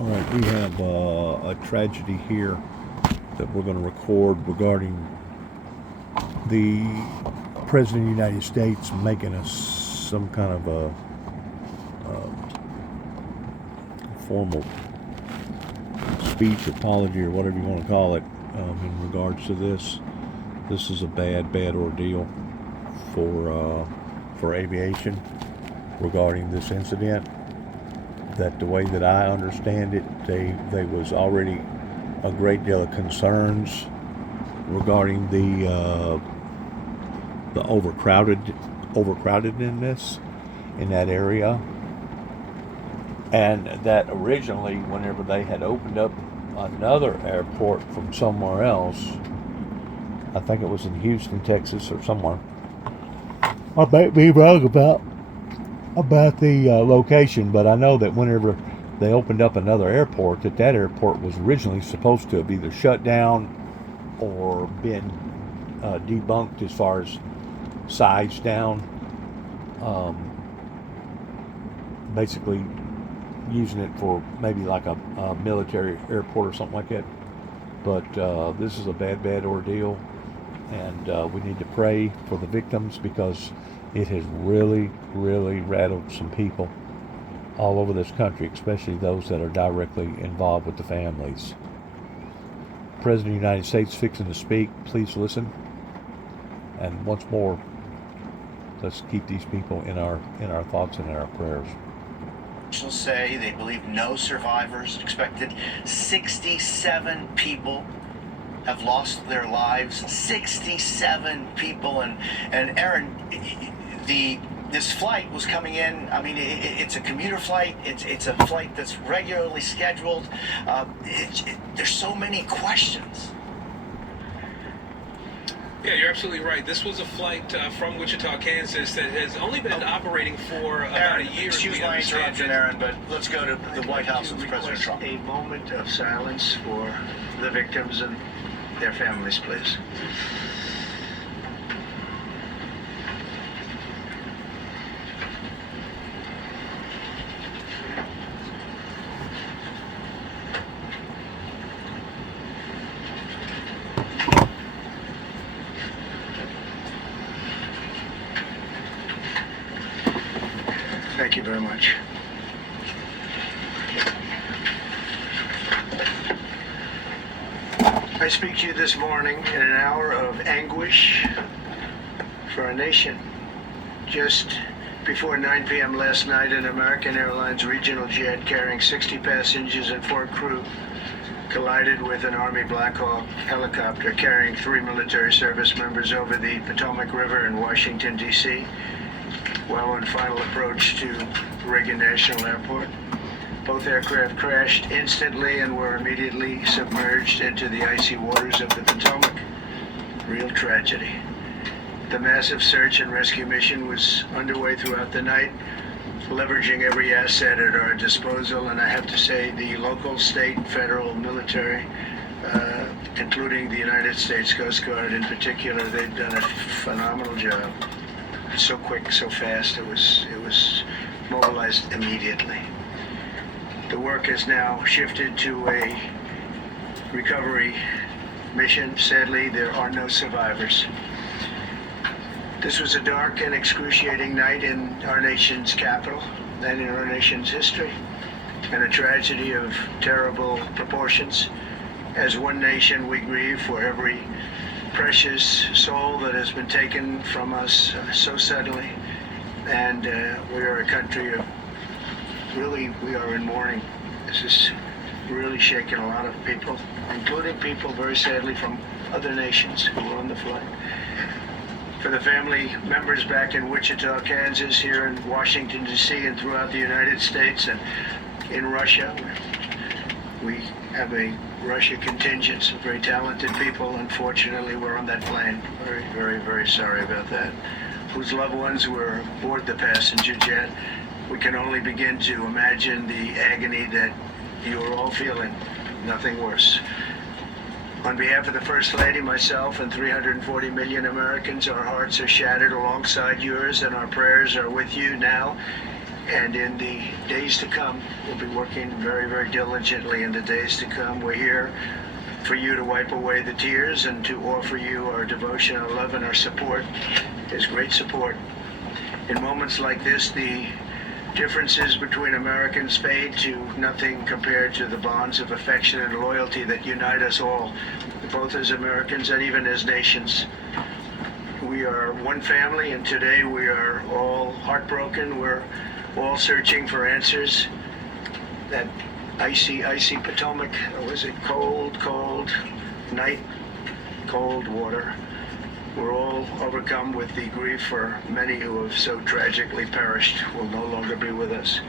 All right, we have a tragedy here that we're going to record regarding the President of the United States making us some kind of a formal speech, apology, or whatever you want to call it, in regards to this. This is a bad ordeal for aviation regarding this incident. That the way that I understand it, they was already a great deal of concerns regarding the overcrowdedness in that area, and that originally, whenever they had opened up another airport from somewhere else, I think it was in Houston, Texas, or somewhere. I might be wrong about the location, but I know that whenever they opened up another airport, that airport was originally supposed to have either shut down or been debunked as far as size down. Basically using it for maybe like a military airport or something like that. But this is a bad ordeal, and we need to pray for the victims, because it has really rattled some people all over this country, especially those that are directly involved with the families. President of the United States fixing to speak. Please listen. And once more, let's keep these people in our thoughts and in our prayers. Officials say they believe no survivors. Expected 67 people have lost their lives. 67 people, and Aaron, this flight was coming in. I mean, it's a commuter flight. It's a flight that's regularly scheduled. There's so many questions. Yeah, you're absolutely right. This was a flight from Wichita, Kansas that has only been operating for about a year. Excuse my interruption, Aaron, but let's go to the White House with President Trump. A moment of silence for the victims and their families, please. Thank you very much. I speak to you this morning in an hour of anguish for our nation. Just before 9 p.m. last night, an American Airlines regional jet carrying 60 passengers and 4 crew collided with an Army Black Hawk helicopter carrying 3 military service members over the Potomac River in Washington, D.C., while on final approach to Reagan National Airport. Both aircraft crashed instantly and were immediately submerged into the icy waters of the Potomac. Real tragedy. The massive search and rescue mission was underway throughout the night, leveraging every asset at our disposal, and I have to say the local, state, federal, military, including the United States Coast Guard in particular, they've done a phenomenal job. So quick, so fast, it was mobilized immediately. The work has now shifted to a recovery mission. Sadly, there are no survivors. This was a dark and excruciating night in our nation's capital and in our nation's history, and a tragedy of terrible proportions. As one nation, we grieve for every precious soul that has been taken from us so suddenly, and we are a country of we are in mourning. This is really shaking a lot of people, including people very sadly from other nations who were on the flight. For the family members back in Wichita, Kansas, here in Washington, D.C., and throughout the United States and in Russia, we have a Russia contingent, some very talented people. Unfortunately, we're on that plane. Very sorry about that. Whose loved ones were aboard the passenger jet. We can only begin to imagine the agony that you are all feeling. Nothing worse. On behalf of the First Lady, myself, and 340 million Americans, our hearts are shattered alongside yours, and our prayers are with you now And in the days to come, we'll be working very, very diligently in the days to come. We're here for you to wipe away the tears and to offer you our devotion, our love, and our support. Is great support. In moments like this, the differences between Americans fade to nothing compared to the bonds of affection and loyalty that unite us all, both as Americans and even as nations. We are one family, and today we are all heartbroken. We're all searching for answers. That icy Potomac, was it cold night, cold water? We're all overcome with the grief for many who have so tragically perished, will no longer be with us.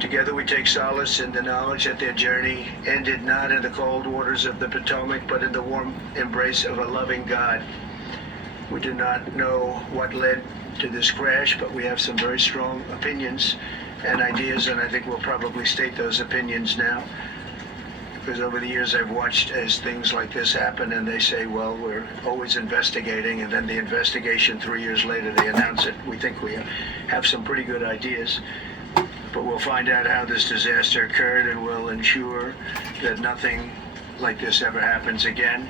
Together we take solace in the knowledge that their journey ended not in the cold waters of the Potomac, but in the warm embrace of a loving God. We do not know what led to this crash, but we have some very strong opinions and ideas, and I think we'll probably state those opinions now. Because over the years I've watched as things like this happen, and they say, well, we're always investigating, and then the investigation 3 years later they announce it. We think we have some pretty good ideas, but we'll find out how this disaster occurred, and we'll ensure that nothing like this ever happens again.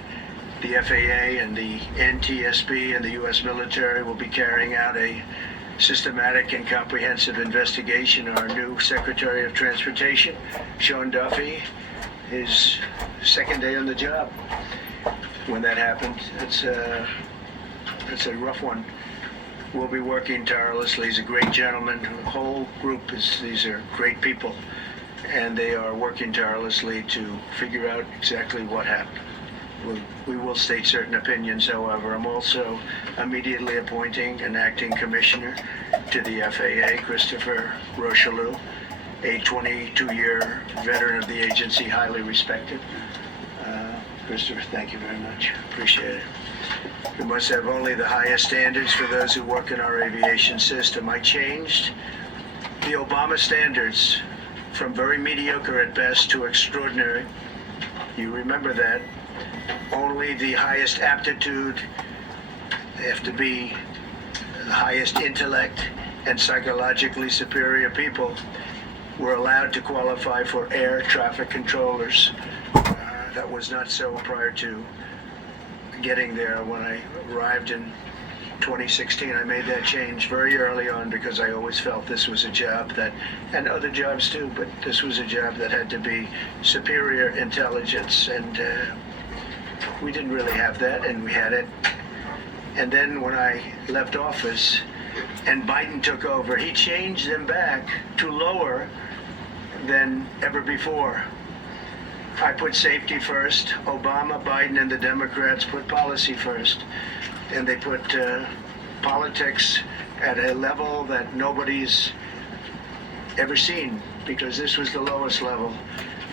The FAA and the NTSB and the U.S. military will be carrying out a systematic and comprehensive investigation. Our new Secretary of Transportation, Sean Duffy, his second day on the job when that happened. It's a rough one. We'll be working tirelessly. He's a great gentleman. The whole group these are great people, and they are working tirelessly to figure out exactly what happened. We will state certain opinions, however. I'm also immediately appointing an acting commissioner to the FAA, Christopher Rocheleau, a 22-year veteran of the agency, highly respected. Christopher, thank you very much. Appreciate it. We must have only the highest standards for those who work in our aviation system. I changed the Obama standards from very mediocre at best to extraordinary. You remember that. Only the highest aptitude, they have to be the highest intellect and psychologically superior people were allowed to qualify for air traffic controllers. That was not so prior to getting there. When I arrived in 2016, I made that change very early on because I always felt this was a job that, and other jobs too, but this was a job that had to be superior intelligence, and we didn't really have that, and we had it. And then when I left office and Biden took over, he changed them back to lower than ever before. I put safety first. Obama, Biden, and the Democrats put policy first. And they put politics at a level that nobody's ever seen, because this was the lowest level.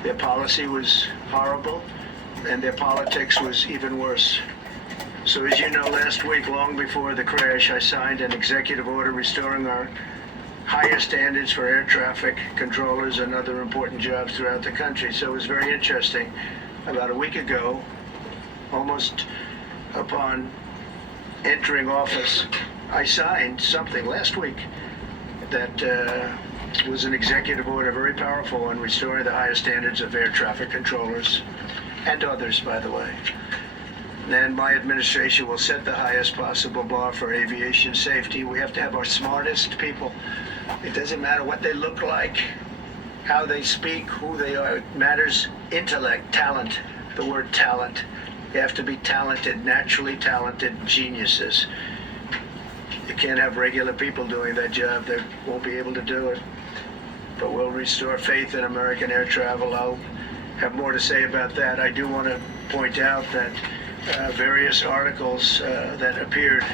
Their policy was horrible, and their politics was even worse. So as you know, last week, long before the crash, I signed an executive order restoring our higher standards for air traffic controllers and other important jobs throughout the country. So it was very interesting. About a week ago, almost upon entering office, I signed something last week that was an executive order, very powerful, on restoring the highest standards of air traffic controllers, and others, by the way. And my administration will set the highest possible bar for aviation safety. We have to have our smartest people. It doesn't matter what they look like, how they speak, who they are. It matters intellect, talent, the word talent. You have to be talented, naturally talented geniuses. You can't have regular people doing that job. They won't be able to do it. But we'll restore faith in American air travel. I'll have more to say about that. I do want to point out that various articles that appeared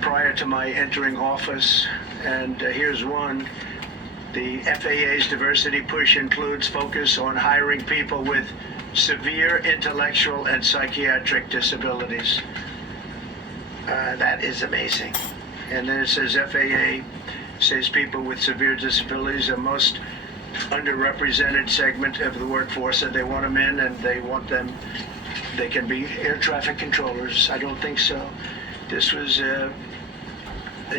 prior to my entering office, and here's one. The FAA's diversity push includes focus on hiring people with severe intellectual and psychiatric disabilities. That is amazing. And then it says FAA says people with severe disabilities are most underrepresented segment of the workforce, and they want them in, and they want them, they can be air traffic controllers. I don't think so. This was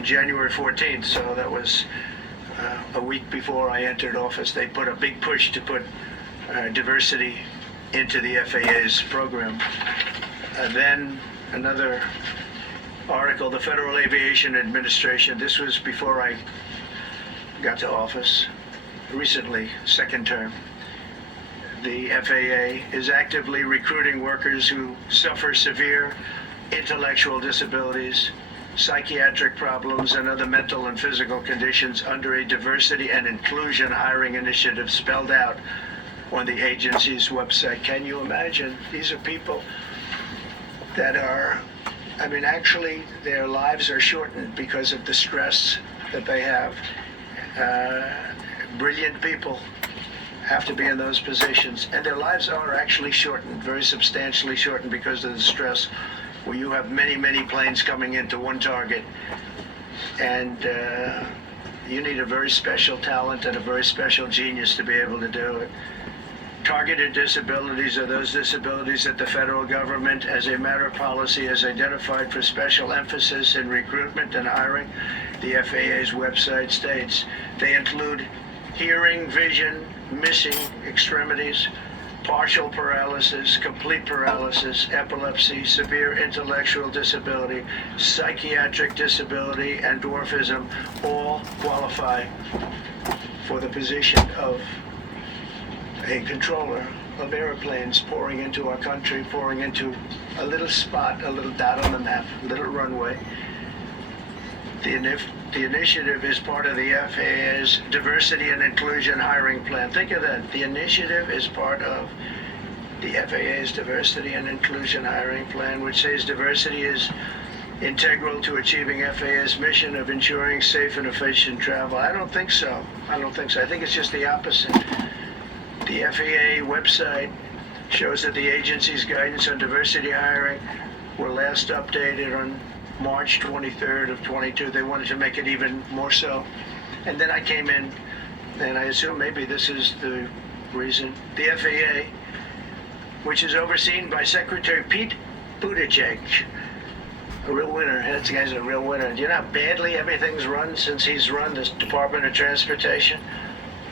January 14th, so that was a week before I entered office, they put a big push to put diversity into the FAA's program. Then another article, the Federal Aviation Administration, this was before I got to office, recently, second term. The FAA is actively recruiting workers who suffer severe intellectual disabilities, psychiatric problems, and other mental and physical conditions under a diversity and inclusion hiring initiative spelled out on the agency's website. Can you imagine? These are people that are, I mean, actually, their lives are shortened because of the stress that they have. Brilliant people have to be in those positions, and their lives are actually shortened, very substantially shortened, because of the stress, where you have many, many planes coming into one target, and you need a very special talent and a very special genius to be able to do it. Targeted disabilities are those disabilities that the federal government, as a matter of policy, has identified for special emphasis in recruitment and hiring. The FAA's website states they include hearing, vision, missing extremities, partial paralysis, complete paralysis, epilepsy, severe intellectual disability, psychiatric disability, and dwarfism all qualify for the position of a controller of airplanes pouring into our country, pouring into a little spot, a little dot on the map, a little runway. The initiative is part of the FAA's Diversity and Inclusion Hiring Plan. Think of that. The initiative is part of the FAA's Diversity and Inclusion Hiring Plan, which says diversity is integral to achieving FAA's mission of ensuring safe and efficient travel. I don't think so. I think it's just the opposite. The FAA website shows that the agency's guidance on diversity hiring were last updated on March 23rd of 22. They wanted to make it even more so. And then I came in, and I assume maybe this is the reason. The FAA, which is overseen by Secretary Pete Buttigieg, a real winner. That guy's a real winner. Do you know how badly everything's run since he's run this Department of Transportation?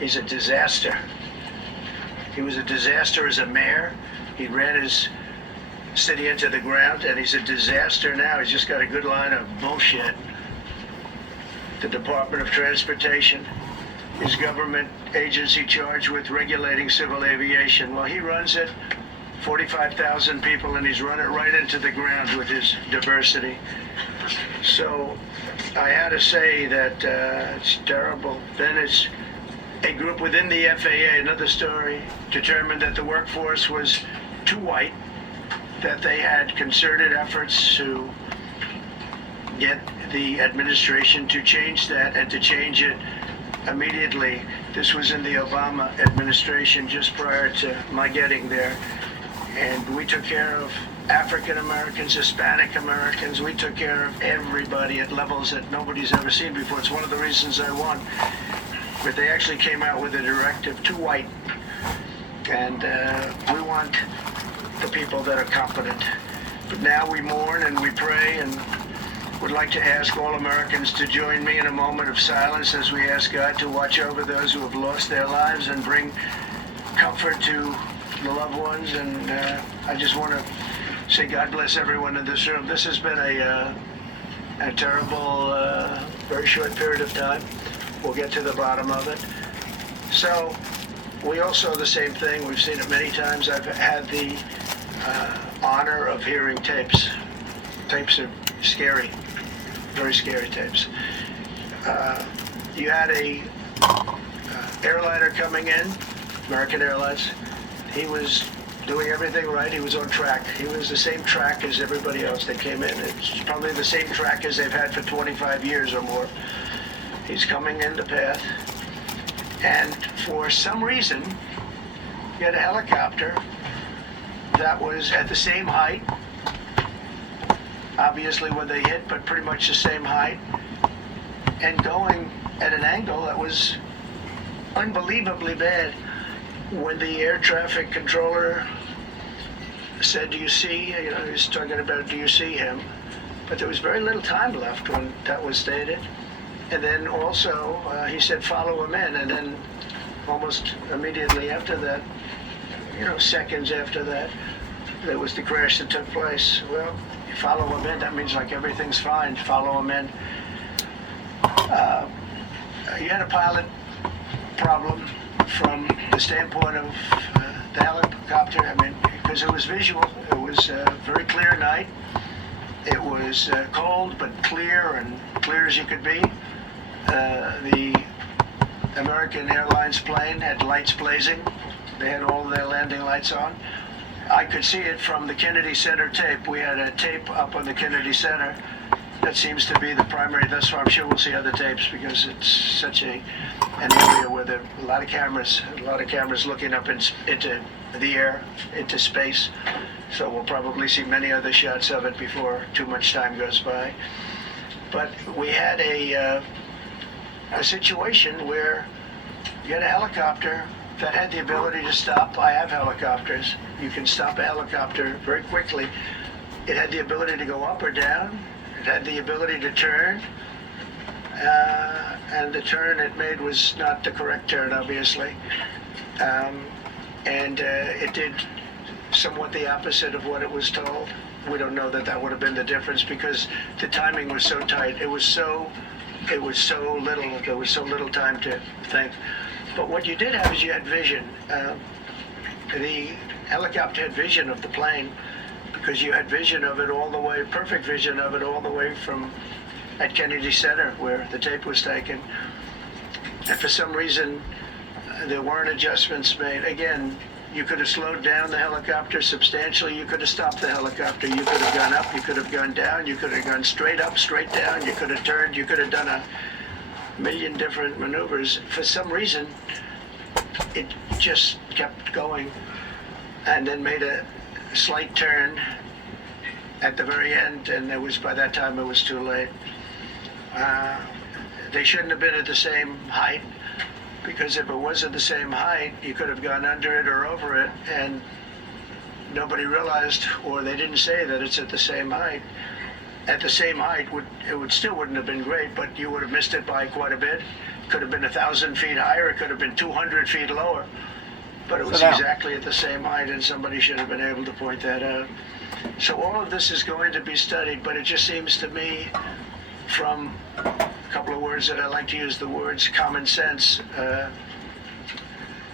He's a disaster. He was a disaster as a mayor. He ran his city into the ground, and he's a disaster now. He's just got a good line of bullshit. The Department of Transportation is government agency charged with regulating civil aviation. Well, he runs it, 45,000 people, and he's run it right into the ground with his diversity. So I had to say that it's terrible. Then it's a group within the FAA, another story, determined that the workforce was too white, that they had concerted efforts to get the administration to change that and to change it immediately. This was in the Obama administration just prior to my getting there. And we took care of African Americans, Hispanic Americans. We took care of everybody at levels that nobody's ever seen before. It's one of the reasons I won. But they actually came out with a directive, too white. And we want the people that are competent. But now we mourn and we pray, and would like to ask all Americans to join me in a moment of silence as we ask God to watch over those who have lost their lives and bring comfort to the loved ones. And I just want to say God bless everyone in this room. This has been a terrible, very short period of time. We'll get to the bottom of it. So we all saw the same thing. We've seen it many times. I've had the honor of hearing tapes. Tapes are scary, very scary tapes. You had a airliner coming in, American Airlines. He was doing everything right. He was on track. He was the same track as everybody else that came in. It's probably the same track as they've had for 25 years or more. He's coming in the path, and for some reason, he had a helicopter that was at the same height, obviously when they hit, but pretty much the same height, and going at an angle that was unbelievably bad. When the air traffic controller said, "Do you see?" He was talking about, "Do you see him?" But there was very little time left when that was stated. And then also, he said, follow him in. And then almost immediately after that, seconds after that, there was the crash that took place. Well, you follow him in, that means like everything's fine. Follow him in. You had a pilot problem from the standpoint of the helicopter. I mean, because it was visual. It was a very clear night. It was cold but clear, and clear as you could be. The American Airlines plane had lights blazing. They had all their landing lights on. I could see it from the Kennedy Center tape. We had a tape up on the Kennedy Center. That seems to be the primary. Thus far, I'm sure we'll see other tapes because it's such an area where there are a lot of cameras looking up into the air, into space. So we'll probably see many other shots of it before too much time goes by. But we had a situation where you had a helicopter that had the ability to stop. I have helicopters. You can stop a helicopter very quickly. It had the ability to go up or down. It had the ability to turn. And the turn it made was not the correct turn, obviously. It did somewhat the opposite of what it was told. We don't know that would have been the difference because the timing was so tight. It was so little. There was so little time to think. But what you did have is you had vision. The helicopter had vision of the plane because you had vision of it all the way, perfect vision of it all the way from at Kennedy Center where the tape was taken. And for some reason, there weren't adjustments made. Again, you could have slowed down the helicopter substantially. You could have stopped the helicopter. You could have gone up. You could have gone down. You could have gone straight up, straight down. You could have turned. You could have done a million different maneuvers. For some reason, it just kept going and then made a slight turn at the very end, and by that time it was too late. They shouldn't have been at the same height, because if it was at the same height, you could have gone under it or over it, and nobody realized, or they didn't say that it's at the same height. At the same height, it still wouldn't have been great, but you would have missed it by quite a bit. It could have been 1,000 feet higher. It could have been 200 feet lower. But it was exactly at the same height, and somebody should have been able to point that out. So all of this is going to be studied, but it just seems to me, from a couple of words that I like to use, the words common sense,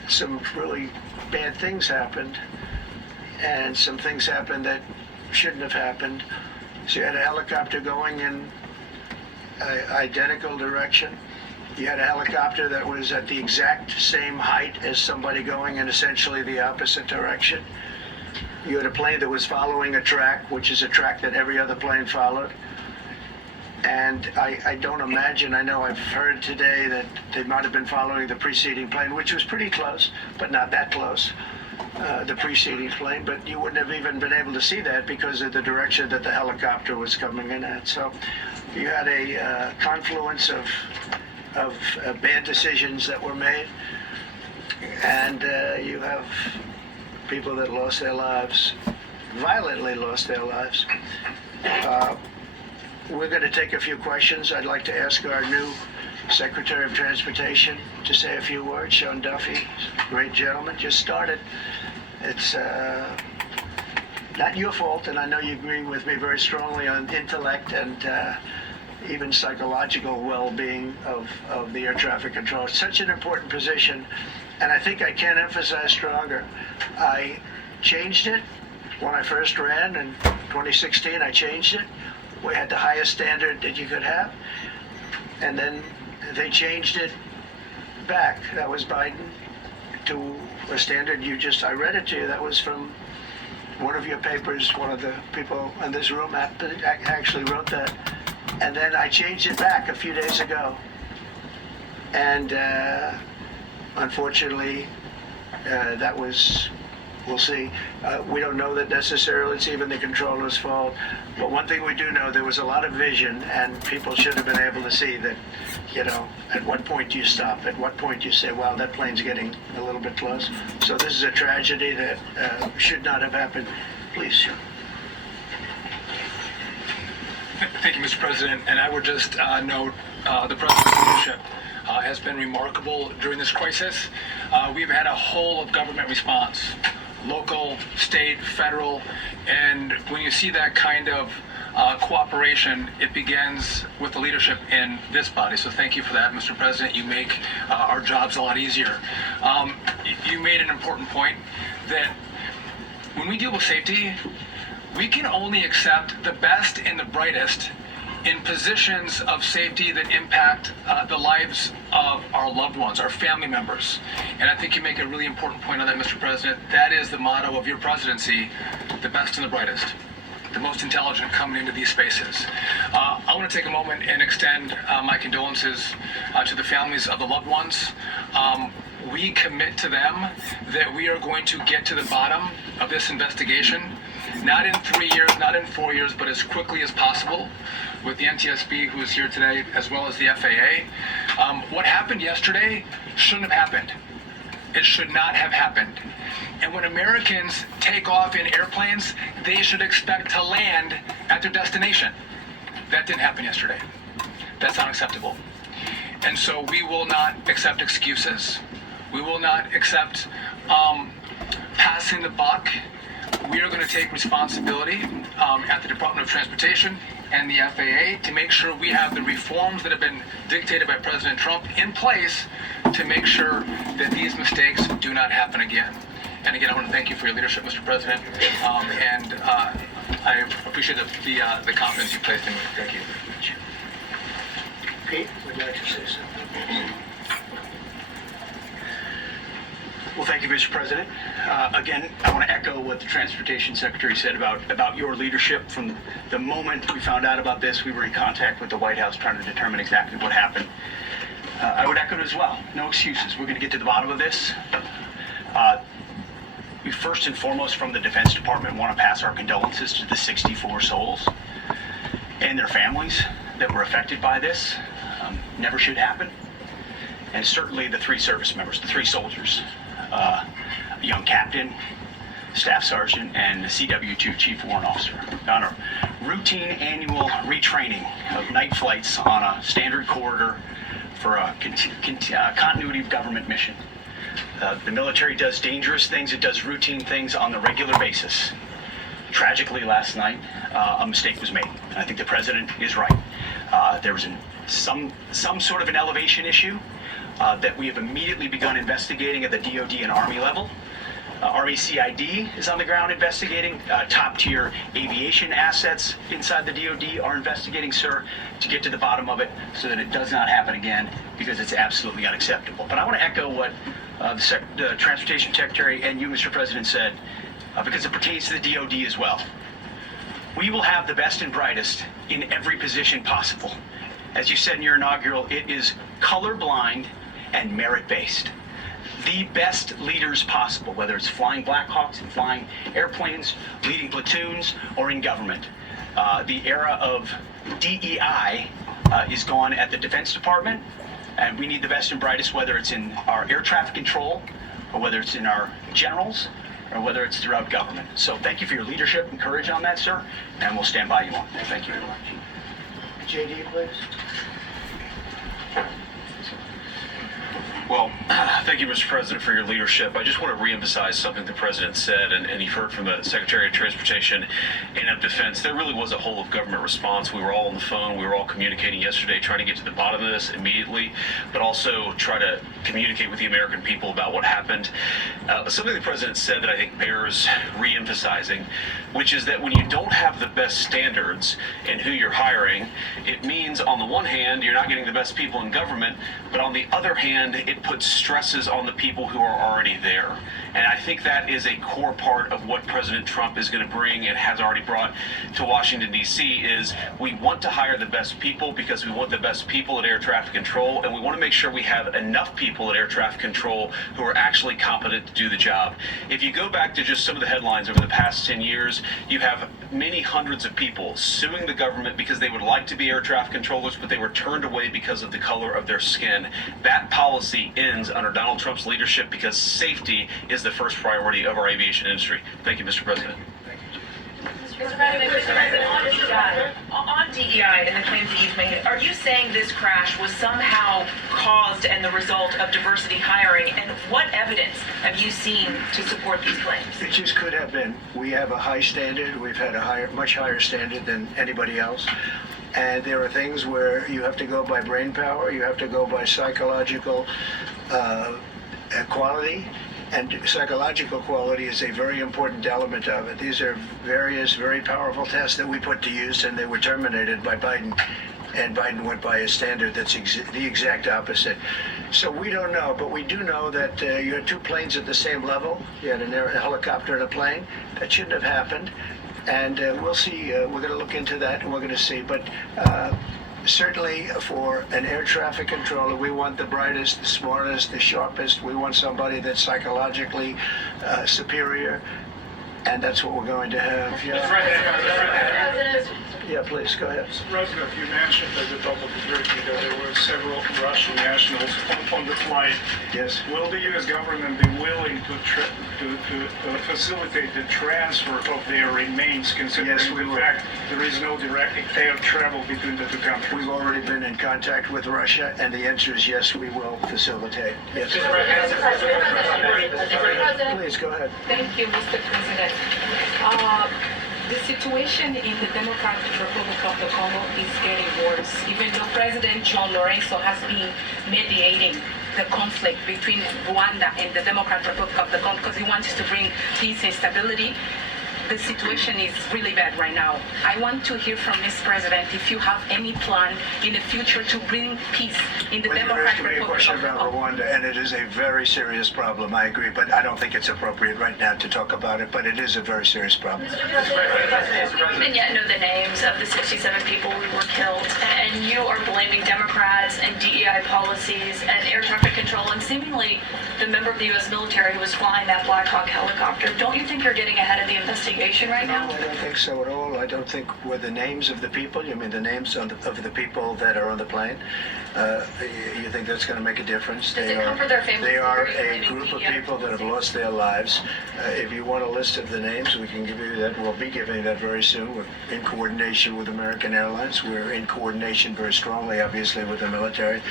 some really bad things happened, and some things happened that shouldn't have happened. So you had a helicopter going in an identical direction. You had a helicopter that was at the exact same height as somebody going in essentially the opposite direction. You had a plane that was following a track, which is a track that every other plane followed. And I don't imagine, I know I've heard today that they might have been following the preceding plane, which was pretty close, but not that close, the preceding plane. But you wouldn't have even been able to see that because of the direction that the helicopter was coming in at. So you had a confluence of bad decisions that were made, and you have people that lost their lives, violently lost their lives. We're going to take a few questions. I'd like to ask our new Secretary of Transportation to say a few words. Sean Duffy, great gentleman, just started. It's not your fault, and I know you agree with me very strongly on intellect and even psychological well-being of the air traffic control. It's such an important position, and I think I can't emphasize stronger. I changed it when I first ran in 2016. I changed it. We had the highest standard that you could have, and then they changed it back. That was Biden, to a standard I read it to you. That was from one of your papers. One of the people in this room actually wrote that. And then I changed it back a few days ago. And unfortunately, that was, we'll see. We don't know that necessarily it's even the controller's fault. But one thing we do know, there was a lot of vision, and people should have been able to see that, at what point do you stop? At what point do you say, wow, that plane's getting a little bit close? So this is a tragedy that should not have happened. Please, sir. Thank you, Mr. President. And I would just note the President's leadership has been remarkable during this crisis. We've had a whole of government response, local, state, federal, and when you see that kind of cooperation, it begins with the leadership in this body. So thank you for that, Mr. President. You make our jobs a lot easier. You made an important point that when we deal with safety, we can only accept the best and the brightest in positions of safety that impact the lives of our loved ones, our family members. And I think you make a really important point on that, Mr. President. That is the motto of your presidency, the best and the brightest, the most intelligent coming into these spaces. I want to take a moment and extend my condolences to the families of the loved ones. We commit to them that we are going to get to the bottom of this investigation, not in 3 years, not in 4 years, but as quickly as possible, with the NTSB, who is here today, as well as the FAA. What happened yesterday shouldn't have happened. It should not have happened. And when Americans take off in airplanes, they should expect to land at their destination. That didn't happen yesterday. That's unacceptable. And so we will not accept excuses. We will not accept passing the buck. We are going to take responsibility at the Department of Transportation and the FAA to make sure we have the reforms that have been dictated by President Trump in place to make sure that these mistakes do not happen again. And again, I want to thank you for your leadership, Mr. President, and I appreciate the confidence you placed in me. Thank you. Pete, would you like to say something? Well, thank you, Mr. President. Again, I want to echo what the Transportation Secretary said about your leadership. From the moment we found out about this, we were in contact with the White House trying to determine exactly what happened. I would echo it as well. No excuses. We're going to get to the bottom of this. We first and foremost, from the Defense Department, want to pass our condolences to the 64 souls and their families that were affected by this. Never should happen. And certainly the 3 service members, the 3 soldiers, a young captain, staff sergeant, and a CW2 chief warrant officer, on a routine annual retraining of night flights on a standard corridor for a continuity of government mission. The military does dangerous things. It does routine things on the regular basis. Tragically, last night, a mistake was made. And I think the president is right. There was some sort of an elevation issue that we have immediately begun investigating at the DoD and Army level. Army CID is on the ground investigating. Top-tier aviation assets inside the DoD are investigating, sir, to get to the bottom of it so that it does not happen again, because it's absolutely unacceptable. But I want to echo what the Transportation Secretary and you, Mr. President, said, because it pertains to the DoD as well. We will have the best and brightest in every position possible. As you said in your inaugural, it is colorblind and merit-based. The best leaders possible, whether it's flying Black Hawks and flying airplanes, leading platoons, or in government. The era of DEI is gone at the Defense Department, and we need the best and brightest, whether it's in our air traffic control, or whether it's in our generals, or whether it's throughout government. So thank you for your leadership and courage on that, sir, and we'll stand by you on that. Thank you very much. JD, please. Well, thank you, Mr. President, for your leadership. I just want to reemphasize something the President said, and you've heard from the Secretary of Transportation and of Defense. There really was a whole of government response. We were all on the phone. We were all communicating yesterday, trying to get to the bottom of this immediately, but also try to communicate with the American people about what happened. Something the President said that I think bears reemphasizing, which is that when you don't have the best standards in who you're hiring, it means on the one hand, you're not getting the best people in government, but on the other hand, it puts stresses on the people who are already there. And I think that is a core part of what President Trump is going to bring and has already brought to Washington, D.C. is we want to hire the best people because we want the best people at air traffic control, and we want to make sure we have enough people at air traffic control who are actually competent to do the job. If you go back to just some of the headlines over the past 10 years, you have many hundreds of people suing the government because they would like to be air traffic controllers, but they were turned away because of the color of their skin. That policy ends under Donald Trump's leadership because safety is the first priority of our aviation industry. Thank you, Mr. President. Thank you, Mr. President, on DEI and the claims that you've made, are you saying this crash was somehow caused and the result of diversity hiring? And what evidence have you seen to support these claims? It just could have been. We have a high standard. We've had a much higher standard than anybody else. And there are things where you have to go by brain power, you have to go by psychological quality, and psychological quality is a very important element of it. These are various very powerful tests that we put to use, and they were terminated by Biden, and Biden went by a standard that's the exact opposite. So we don't know, but we do know that you had two planes at the same level. You had a helicopter and a plane. That shouldn't have happened. And we'll see. We're going to look into that, and we're going to see. But certainly for an air traffic controller, we want the brightest, the smartest, the sharpest. We want somebody that's psychologically superior, and that's what we're going to have. Yeah, please, go ahead. Mr. President, you mentioned at the top of the briefing that there were several Russian nationals on the flight. Yes. Will the U.S. government be willing to facilitate the transfer of their remains, considering Yes, we the will. fact there is no direct air travel between the two countries? We've already been in contact with Russia, and the answer is yes, we will facilitate. Yes. Please, go ahead. Thank you, Mr. President. The situation in the Democratic Republic of the Congo is getting worse, even though President John Lorenzo has been mediating the conflict between Rwanda and the Democratic Republic of the Congo because he wants to bring peace and stability. The situation is really bad right now. I want to hear from Ms. President if you have any plan in the future to bring peace in the Well, you're Democratic asking me a Republic question of the about Congo. Rwanda, and it is a very serious problem, I agree, but I don't think it's appropriate right now to talk about it, but it is a very serious problem. We don't even yet know the names of the 67 people who were killed, and you are blaming Democrats and DEI policies and air traffic control and seemingly the member of the U.S. military who was flying that Black Hawk helicopter. Don't you think you're getting ahead of the investigation right now? No, I don't think so at all. I don't think were the names of the people. You mean the names of the people that are on the plane? You think that's going to make a difference? Does it comfort their families? They are Or are you a blaming group of DEI people that have policies? lost their lives. If you want a list of the names, we can give you that. We'll be giving that very soon. We're in coordination with American Airlines. We're in coordination very strongly, obviously, with the military.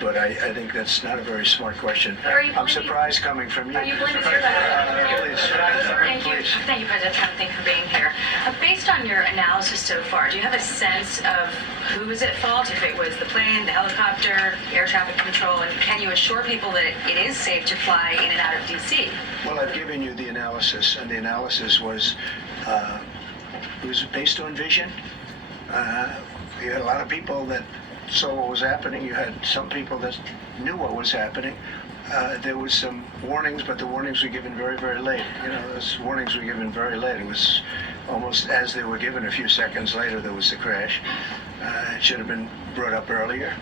But I think that's not a very smart question. Are you I'm blaming- surprised coming from you. Are you blaming Please. Thank you. Please. Thank you, President Trump. Thank you for being here. Based on your analysis so far, do you have a sense of who is at fault? If it was the plane, the helicopter, air traffic control, and can you assure people that it is safe to fly in and out of D.C.? Well, I've given you the analysis, and the analysis was it was based on vision. You had a lot of people that saw what was happening. You had some people that knew what was happening. There was some warnings, but the warnings were given very, very late. You know, those warnings were given very late. It was almost as they were given. A few seconds later, there was the crash. It should have been brought up earlier.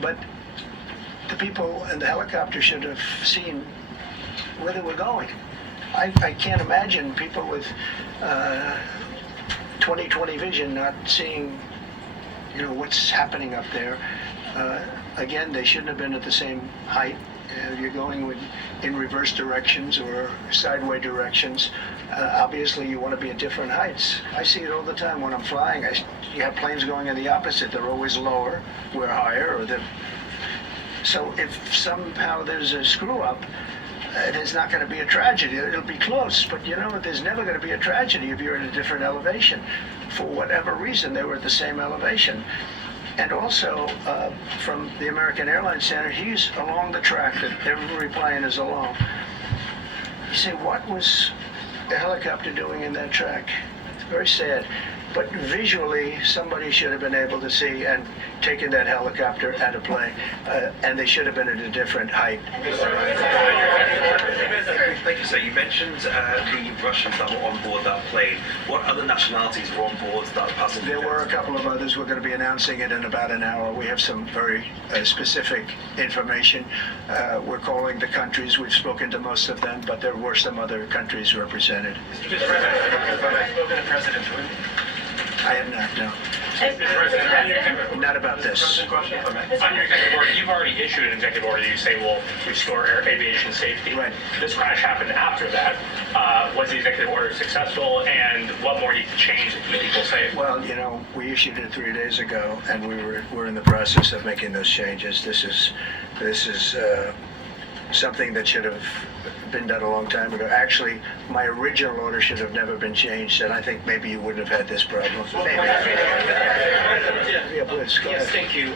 But the people in the helicopter should have seen where they were going. I can't imagine people with 20/20 vision not seeing, you know, what's happening up there. Again, they shouldn't have been at the same height. You're going in reverse directions or sideways directions. Obviously, you want to be at different heights. I see it all the time when I'm flying. You have planes going in the opposite. They're always lower. We're higher. So if somehow there's a screw up, there's not going to be a tragedy. It'll be close, but you know, there's never going to be a tragedy if you're at a different elevation. For whatever reason, they were at the same elevation. And also, from the American Airlines Center, he's along the track that every plane is along. You say, what was the helicopter doing in that track? It's very sad. But visually, somebody should have been able to see and taken that helicopter at a plane, and they should have been at a different height. Thank you, sir. You mentioned the Russians that were on board that plane. What other nationalities were on board that passengers? There were a couple of others. We're going to be announcing it in about an hour. We have some very specific information. We're calling the countries. We've spoken to most of them, but there were some other countries represented. Mr. President, I've spoken to President Putin. I have not, no. Not about this. On your executive order, you've already issued an executive order that you say will restore aviation safety. Right. This crash happened after that. Was the executive order successful, and what more needs to change to keep people safe? Well, you know, we issued it 3 days ago, and we're in the process of making those changes. This is something that should have been done a long time ago. Actually, my original order should have never been changed, and I think maybe you wouldn't have had this problem. Maybe. Yeah, please, go Yes, ahead. thank you.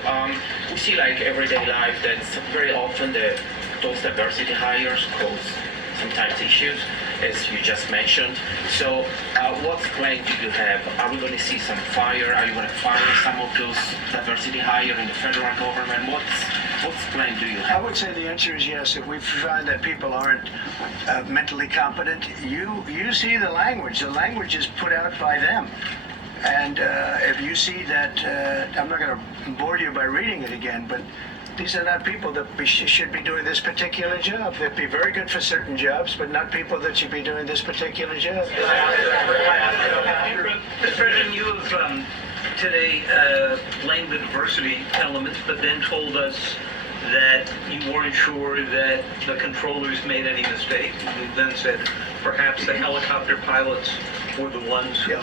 We see like everyday life that very often those diversity hires cause sometimes issues, as you just mentioned. So what plan do you have? Are we going to see some fire? Are you going to fire some of those diversity hire in the federal government? What's plan do you I have? would say the answer is yes. If we find that people aren't mentally competent, you see the language. The language is put out by them. And if you see that, I'm not going to bore you by reading it again, but these are not people that should be doing this particular job. They'd be very good for certain jobs, but not people that should be doing this particular job. Mr. President, you have today blamed the diversity elements, but then told us that you weren't sure that the controllers made any mistake. You then said perhaps the helicopter pilots were the ones who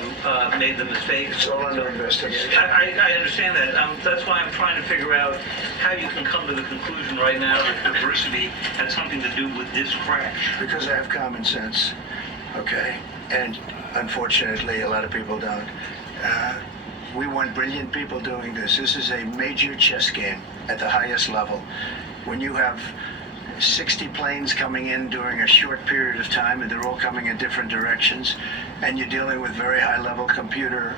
made the mistakes. It's all under investigation. I understand that. That's why I'm trying to figure out how you can come to the conclusion right now that diversity had something to do with this crash. Because I have common sense, okay? And unfortunately, a lot of people don't. We want brilliant people doing this. This is a major chess game at the highest level. When you have 60 planes coming in during a short period of time, and they're all coming in different directions, and you're dealing with very high-level computer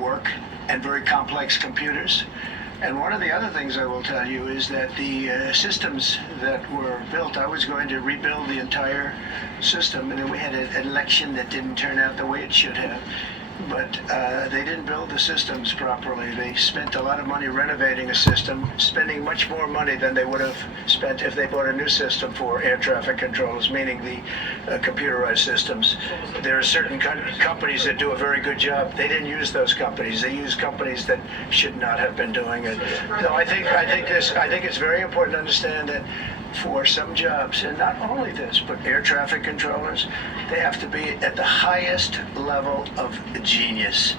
work and very complex computers. And one of the other things I will tell you is that the systems that were built, I was going to rebuild the entire system, and then we had an election that didn't turn out the way it should have. But they didn't build the systems properly. They spent a lot of money renovating a system, spending much more money than they would have spent if they bought a new system for air traffic controllers, meaning the computerized systems. There are certain companies that do a very good job. They didn't use those companies. They used companies that should not have been doing it. So I think it's very important to understand that for some jobs, and not only this, but air traffic controllers, they have to be at the highest level of genius.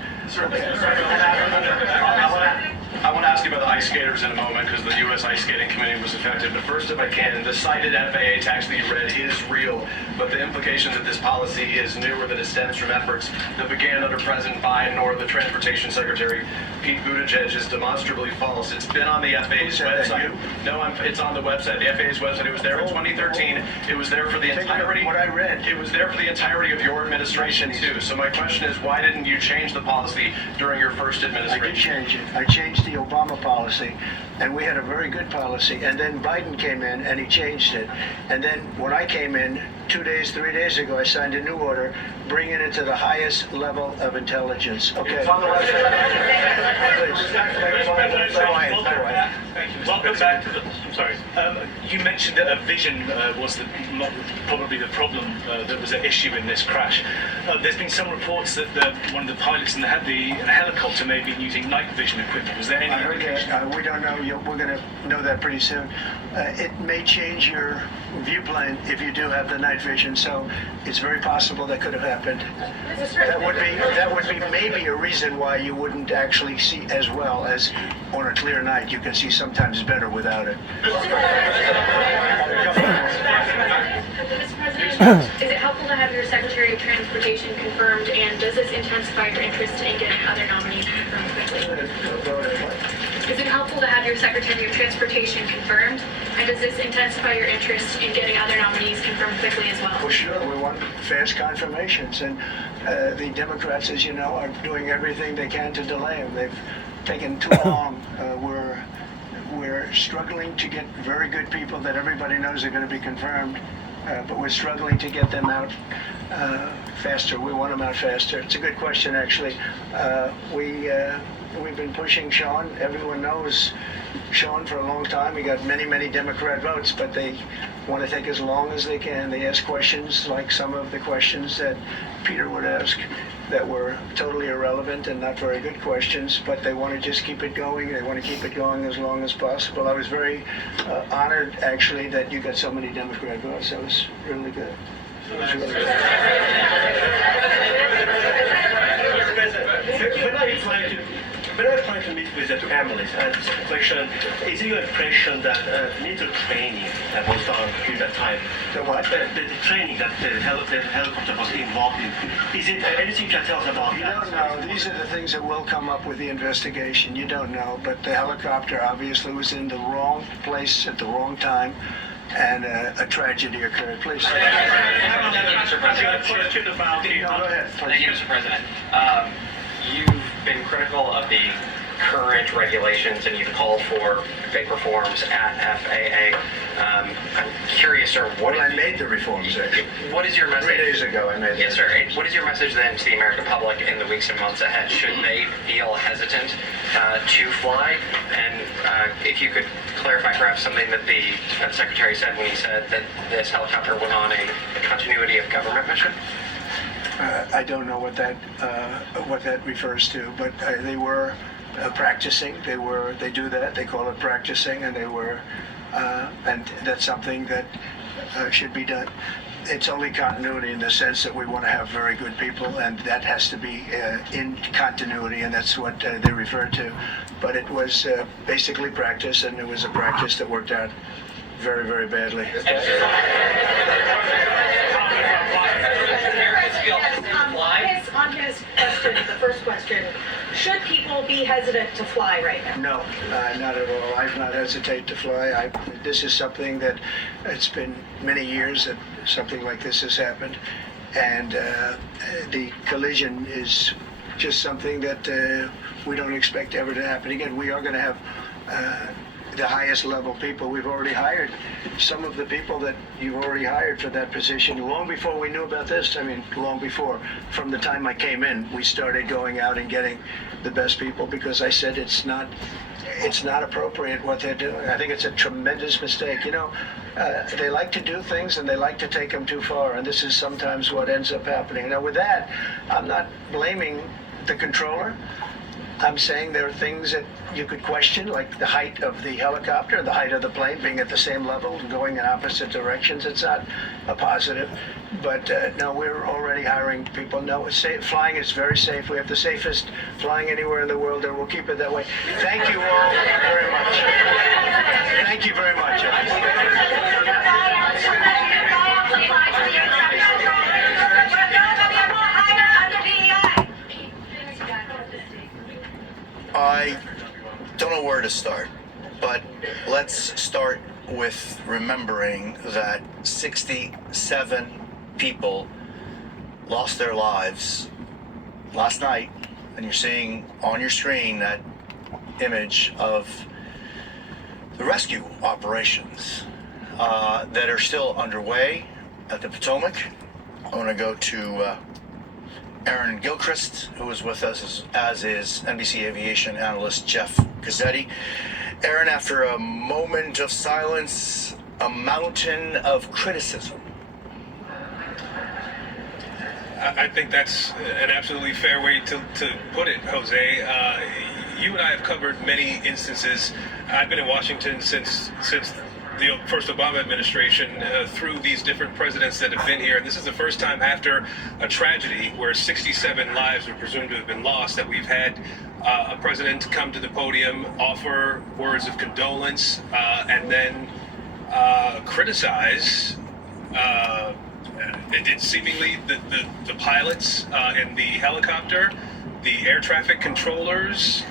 I want to ask you about the ice skaters in a moment because the U.S. Ice Skating Committee was affected. But first, if I can, the cited FAA text that you read is real, but the implication that this policy is new or that it stems from efforts that began under President Biden or the Transportation Secretary Pete Buttigieg is demonstrably false. It's been on the FAA's website. No, it's on the website, the FAA's website. It was there in 2013. It was there for the entirety. What I read. It was there for the entirety of your administration too. So my question is, why didn't you change the policy during your first administration? I did change it. I changed the Obama policy, and we had a very good policy. And then Biden came in, and he changed it. And then when I came in 3 days ago, I signed a new order, bringing it to the highest level of intelligence. Okay. It's on the website. Welcome back to the. I'm sorry. You mentioned that a vision was probably the problem that was at issue in this crash. There's been some reports that one of the pilots in the helicopter may have been using night vision equipment. Was there any? I heard that. We don't know. We're going to know that pretty soon. It may change your viewplane if you do have the night vision. So it's very possible that could have happened. That would be maybe a reason why you wouldn't actually see as well as on a clear night. You can see sometimes better without it. Mr. President, is it helpful to have your Secretary of Transportation confirmed, and does this intensify your interest in getting other nominees confirmed quickly? Is it helpful to have your Secretary of Transportation confirmed, and does this intensify your interest in getting other nominees confirmed quickly as well? For sure, we want fast confirmations, and the Democrats, as you know, are doing everything they can to delay them. They've taken too long. We're struggling to get very good people that everybody knows are going to be confirmed, but we're struggling to get them out faster. We want them out faster. It's a good question, actually. we've been pushing Sean. Everyone knows Sean for a long time. He got many, many Democrat votes, but they want to take as long as they can. They ask questions like some of the questions that Peter would ask that were totally irrelevant and not very good questions, but they want to just keep it going. They want to keep it going as long as possible. I was very honored, actually, that you got so many Democrat votes. That was really good. It was really good. When I plan to meet with the families, and the second question, is it your impression that military training that was done during that time? The what? The training that the helicopter was involved in. Is it anything you can tell us about You that? don't know. These are the things that will come up with the investigation. You don't know. But the helicopter obviously was in the wrong place at the wrong time, and a tragedy occurred. Please. Mr. President. Question about the... No, go ahead. Thank you, Mr. President. You've been critical of the current regulations and you've called for big reforms at FAA. I'm curious, sir, Well, I made the reforms, actually. what is your message? 3 days ago, I made Yes, sir. And what is your message then to the American public in the weeks and months ahead? Should they feel hesitant to fly? And if you could clarify perhaps something that the Defense Secretary said when he said that this helicopter went on a continuity of government mission? I don't know what that refers to, but they were practicing. They do that. They call it practicing, and they were, and that's something that should be done. It's only continuity in the sense that we want to have very good people, and that has to be in continuity, and that's what they refer to. But it was basically practice, and it was a practice that worked out very, very badly. On his question, the first question, should people be hesitant to fly right now? No, not at all. I've not hesitated to fly. This is something that it's been many years that something like this has happened, and the collision is just something that we don't expect ever to happen again. We are going to have the highest level people. We've already hired some of the people that you've already hired for that position long before we knew about this. I mean, long before. From the time I came in, we started going out and getting the best people because I said it's not appropriate what they're doing. I think it's a tremendous mistake. You know, they like to do things and they like to take them too far, and this is sometimes what ends up happening. Now, with that, I'm not blaming the controller. I'm saying there are things that you could question, like the height of the helicopter, the height of the plane being at the same level and going in opposite directions. It's not a positive. But no, we're already hiring people. No, it's safe. Flying is very safe. We have the safest flying anywhere in the world, and we'll keep it that way. Thank you all very much. Thank you very much. I don't know where to start, but let's start with remembering that 67 people lost their lives last night, and you're seeing on your screen that image of the rescue operations that are still underway at the Potomac. I want to go to Aaron Gilchrist, who is with us, as is NBC aviation analyst Jeff Gazzetti. Aaron, after a moment of silence, a mountain of criticism. I think that's an absolutely fair way to put it, Jose. You and I have covered many instances. I've been in Washington since the first Obama administration, through these different presidents that have been here. And this is the first time after a tragedy where 67 lives are presumed to have been lost that we've had a president come to the podium, offer words of condolence, and then criticize seemingly the pilots in the helicopter, the air traffic controllers.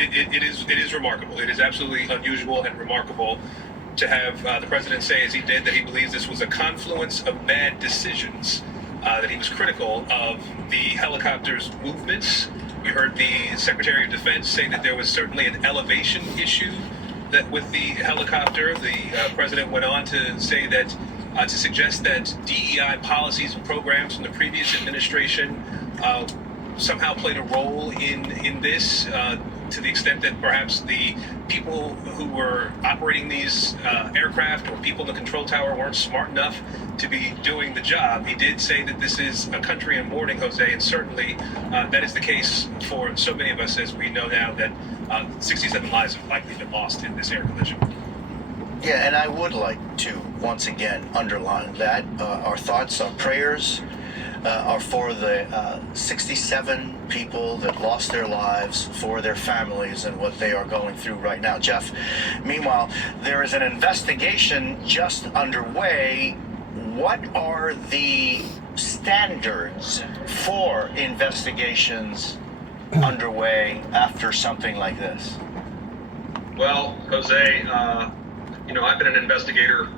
It is remarkable. It is absolutely unusual and remarkable to have the president say, as he did, that he believes this was a confluence of bad decisions, that he was critical of the helicopter's movements. We heard the Secretary of Defense say that there was certainly an elevation issue that with the helicopter. The president went on to say that, to suggest that DEI policies and programs from the previous administration somehow played a role in this, to the extent that perhaps the people who were operating these aircraft or people in the control tower weren't smart enough to be doing the job. He did say that this is a country in mourning, Jose, and certainly that is the case for so many of us, as we know now that 67 lives have likely been lost in this air collision. Yeah, and I would like to once again underline that our thoughts, our prayers are for the 67 people that lost their lives, for their families and what they are going through right now. Jeff, meanwhile, there is an investigation just underway. What are the standards for investigations underway after something like this? Well, Jose, I've been an investigator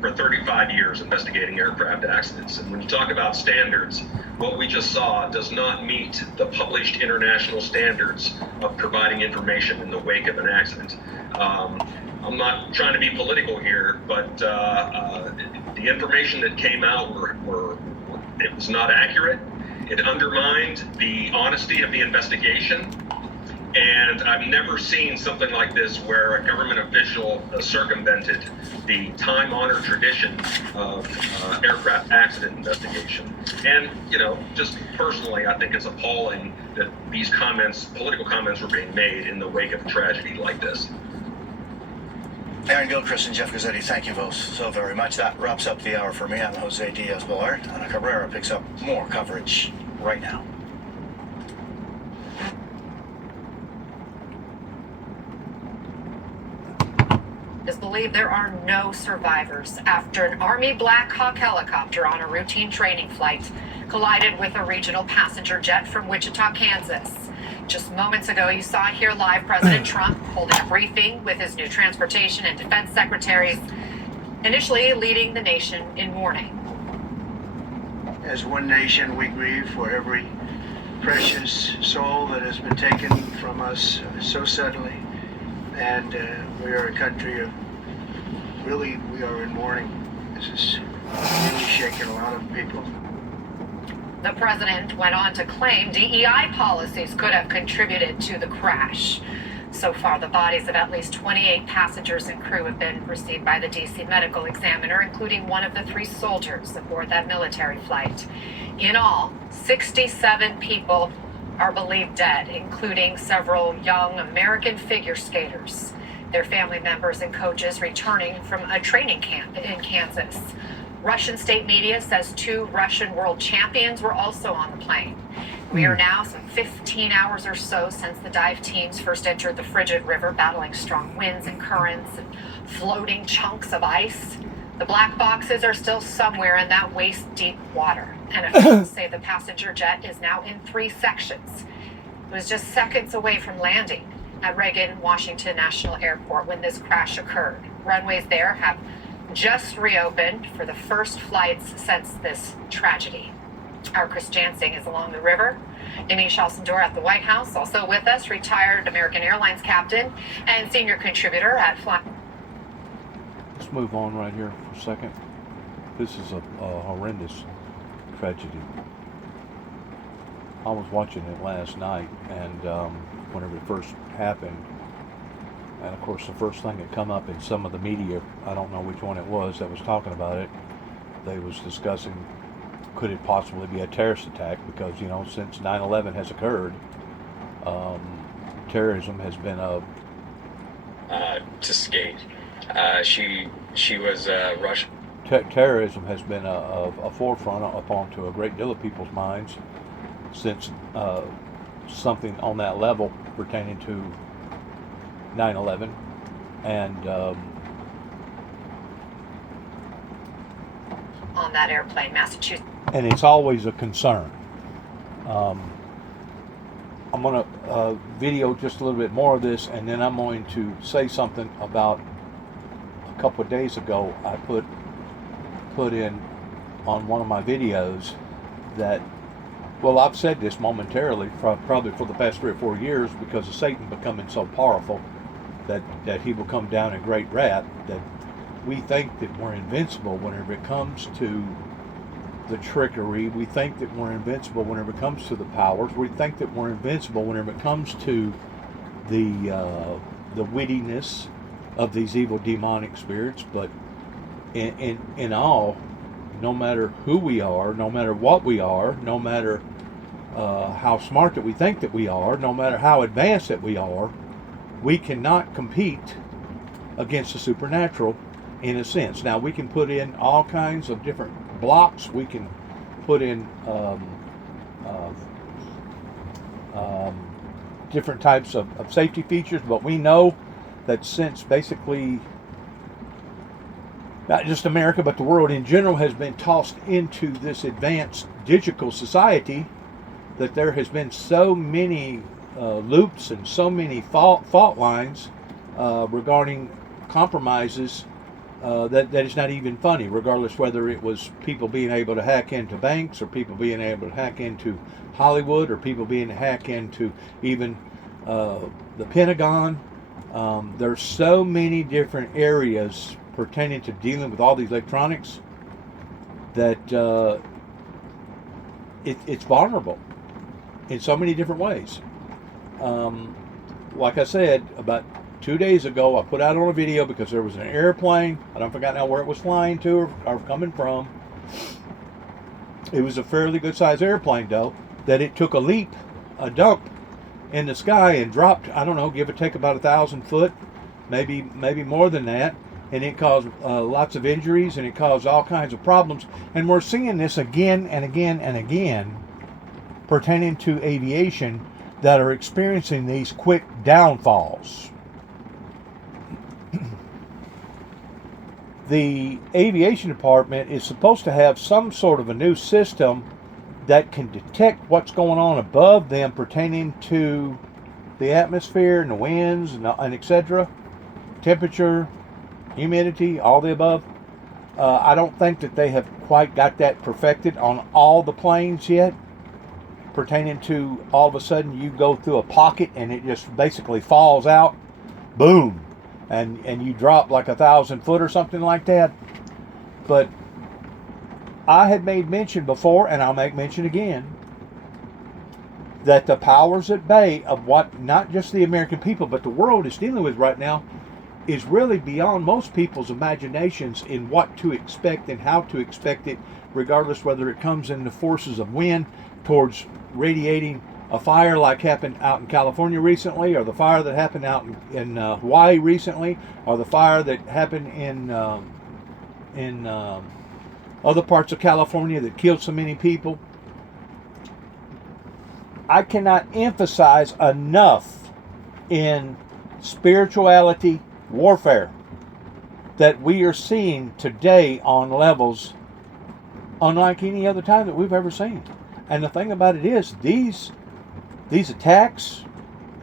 for 35 years investigating aircraft accidents. And when you talk about standards, what we just saw does not meet the published international standards of providing information in the wake of an accident. I'm not trying to be political here, but the information that came out it was not accurate. It undermined the honesty of the investigation. And I've never seen something like this where a government official circumvented the time-honored tradition of aircraft accident investigation. And, just personally, I think it's appalling that these political comments were being made in the wake of a tragedy like this. Aaron Gilchrist and Jeff Gazzetti, thank you both so very much. That wraps up the hour for me. I'm Jose Diaz-Balart. Ana Cabrera picks up more coverage right now. It is believed there are no survivors after an Army Black Hawk helicopter on a routine training flight collided with a regional passenger jet from Wichita, Kansas. Just moments ago, you saw here live President Trump holding a briefing with his new transportation and defense secretaries, initially leading the nation in mourning. As one nation, we grieve for every precious soul that has been taken from us so suddenly. And we are a country of, we are in mourning. This is really shaking a lot of people. The president went on to claim DEI policies could have contributed to the crash. So far, the bodies of at least 28 passengers and crew have been received by the D.C. medical examiner, including one of the 3 soldiers aboard that military flight. In all, 67 people are believed dead, including several young American figure skaters, their family members and coaches returning from a training camp in Kansas. Russian state media says 2 Russian world champions were also on the plane. We are now some 15 hours or so since the dive teams first entered the frigid river, battling strong winds and currents and floating chunks of ice. The black boxes are still somewhere in that waist-deep water, and officials say the passenger jet is now in 3 sections. It was just seconds away from landing at Reagan Washington National Airport when this crash occurred. Runways there have just reopened for the first flights since this tragedy. Our Chris Jansing is along the river. Amy Schalsendor at the White House. Also with us, retired American Airlines captain and senior contributor at Fly. Let's move on right here for a second. This is a horrendous tragedy. I was watching it last night, and whenever it first happened, and of course the first thing that come up in some of the media, I don't know which one it was that was talking about it, they was discussing, could it possibly be a terrorist attack? Because, since 9/11 has occurred, terrorism has been a... to skate. She was Russian. Terrorism has been a forefront upon to a great deal of people's minds since something on that level pertaining to 9/11, and on that airplane, Massachusetts. And it's always a concern. I'm going to video just a little bit more of this, and then I'm going to say something about a couple of days ago I put in on one of my videos that, well, I've said this momentarily probably for the past 3 or 4 years, because of Satan becoming so powerful that he will come down in great wrath, that we think that we're invincible whenever it comes to the trickery. We think that we're invincible whenever it comes to the powers. We think that we're invincible whenever it comes to the wittiness of these evil demonic spirits. But in all, no matter who we are, no matter what we are, no matter how smart that we think that we are, no matter how advanced that we are, we cannot compete against the supernatural in a sense. Now, we can put in all kinds of different blocks. We can put in different types of safety features, but we know that since basically not just America, but the world in general has been tossed into this advanced digital society, that there has been so many loops and so many fault lines regarding compromises that it's not even funny, regardless whether it was people being able to hack into banks, or people being able to hack into Hollywood, or people being able to hack into even the Pentagon. There's so many different areas pertaining to dealing with all these electronics that it's vulnerable in so many different ways. Like I said, about 2 days ago, I put out on a video because there was an airplane. I don't forget now where it was flying to or coming from. It was a fairly good sized airplane, though, that it took a dump in the sky and dropped, I don't know, give or take about 1,000 foot, maybe more than that. And it caused lots of injuries, and it caused all kinds of problems. And we're seeing this again and again and again pertaining to aviation, that are experiencing these quick downfalls. The aviation department is supposed to have some sort of a new system that can detect what's going on above them pertaining to the atmosphere and the winds and etc. Temperature, humidity, all the above. I don't think that they have quite got that perfected on all the planes yet, pertaining to all of a sudden you go through a pocket and it just basically falls out, boom, and you drop like 1,000 foot or something like that. But I had made mention before, and I'll make mention again, that the powers at bay of what not just the American people but the world is dealing with right now is really beyond most people's imaginations in what to expect and how to expect it, regardless whether it comes in the forces of wind towards radiating a fire like happened out in California recently, or the fire that happened out in Hawaii recently, or the fire that happened in other parts of California that killed so many people. I cannot emphasize enough in spirituality warfare that we are seeing today on levels unlike any other time that we've ever seen. And the thing about it is, these attacks,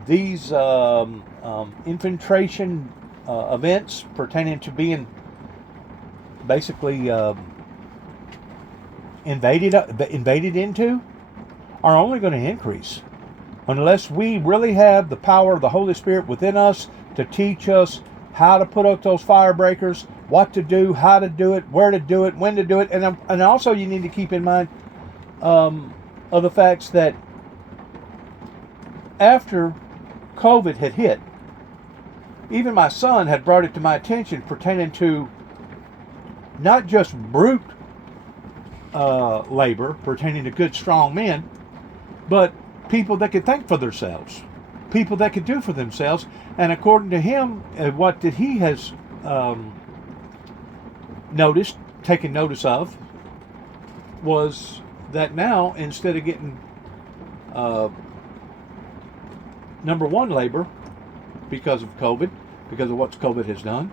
these infiltration events pertaining to being basically invaded into, are only going to increase unless we really have the power of the Holy Spirit within us to teach us how to put out those fire breakers, what to do, how to do it, where to do it, when to do it. And also you need to keep in mind of the facts that after COVID had hit, even my son had brought it to my attention pertaining to not just brute labor pertaining to good, strong men, but people that could think for themselves, people that could do for themselves. And according to him, what that he has taken notice of, was that now, instead of getting number one labor because of COVID, because of what COVID has done,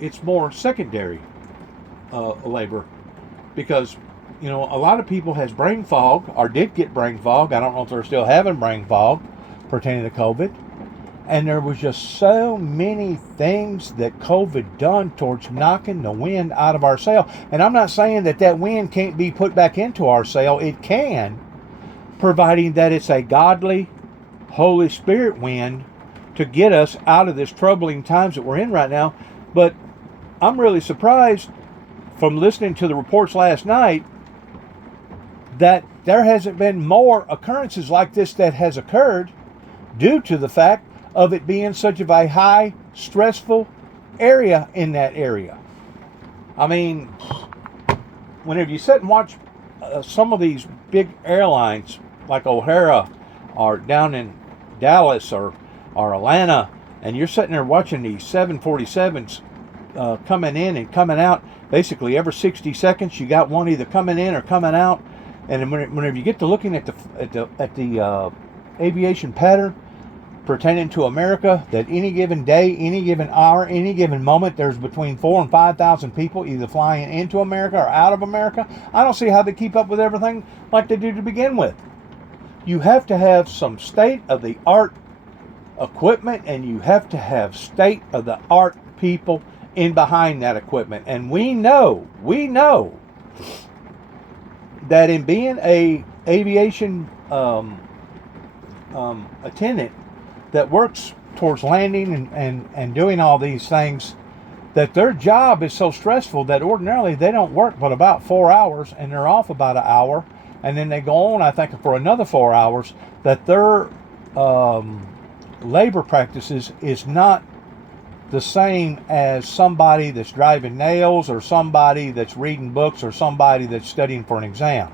it's more secondary labor, because a lot of people has brain fog, or did get brain fog. I don't know if they're still having brain fog pertaining to COVID. And there was just so many things that COVID done towards knocking the wind out of our sail. And I'm not saying that wind can't be put back into our sail. It can, providing that it's a godly, Holy Spirit wind to get us out of this troubling times that we're in right now. But I'm really surprised from listening to the reports last night that there hasn't been more occurrences like this that has occurred due to the fact of it being such of a high, stressful area in that area. I mean, whenever you sit and watch some of these big airlines like O'Hara or down in Dallas or Atlanta, and you're sitting there watching these 747s coming in and coming out, basically every 60 seconds you got one either coming in or coming out. And whenever you get to looking at the aviation pattern pertaining to America, that any given day, any given hour, any given moment, there's between 4,000 and 5,000 people either flying into America or out of America. I don't see how they keep up with everything like they do to begin with. You have to have some state-of-the-art equipment, and you have to have state-of-the-art people in behind that equipment. And we know that in being a aviation attendant that works towards landing and doing all these things, that their job is so stressful that ordinarily they don't work but about 4 hours, and they're off about an hour, and then they go on, I think, for another 4 hours, that their labor practices is not the same as somebody that's driving nails or somebody that's reading books or somebody that's studying for an exam.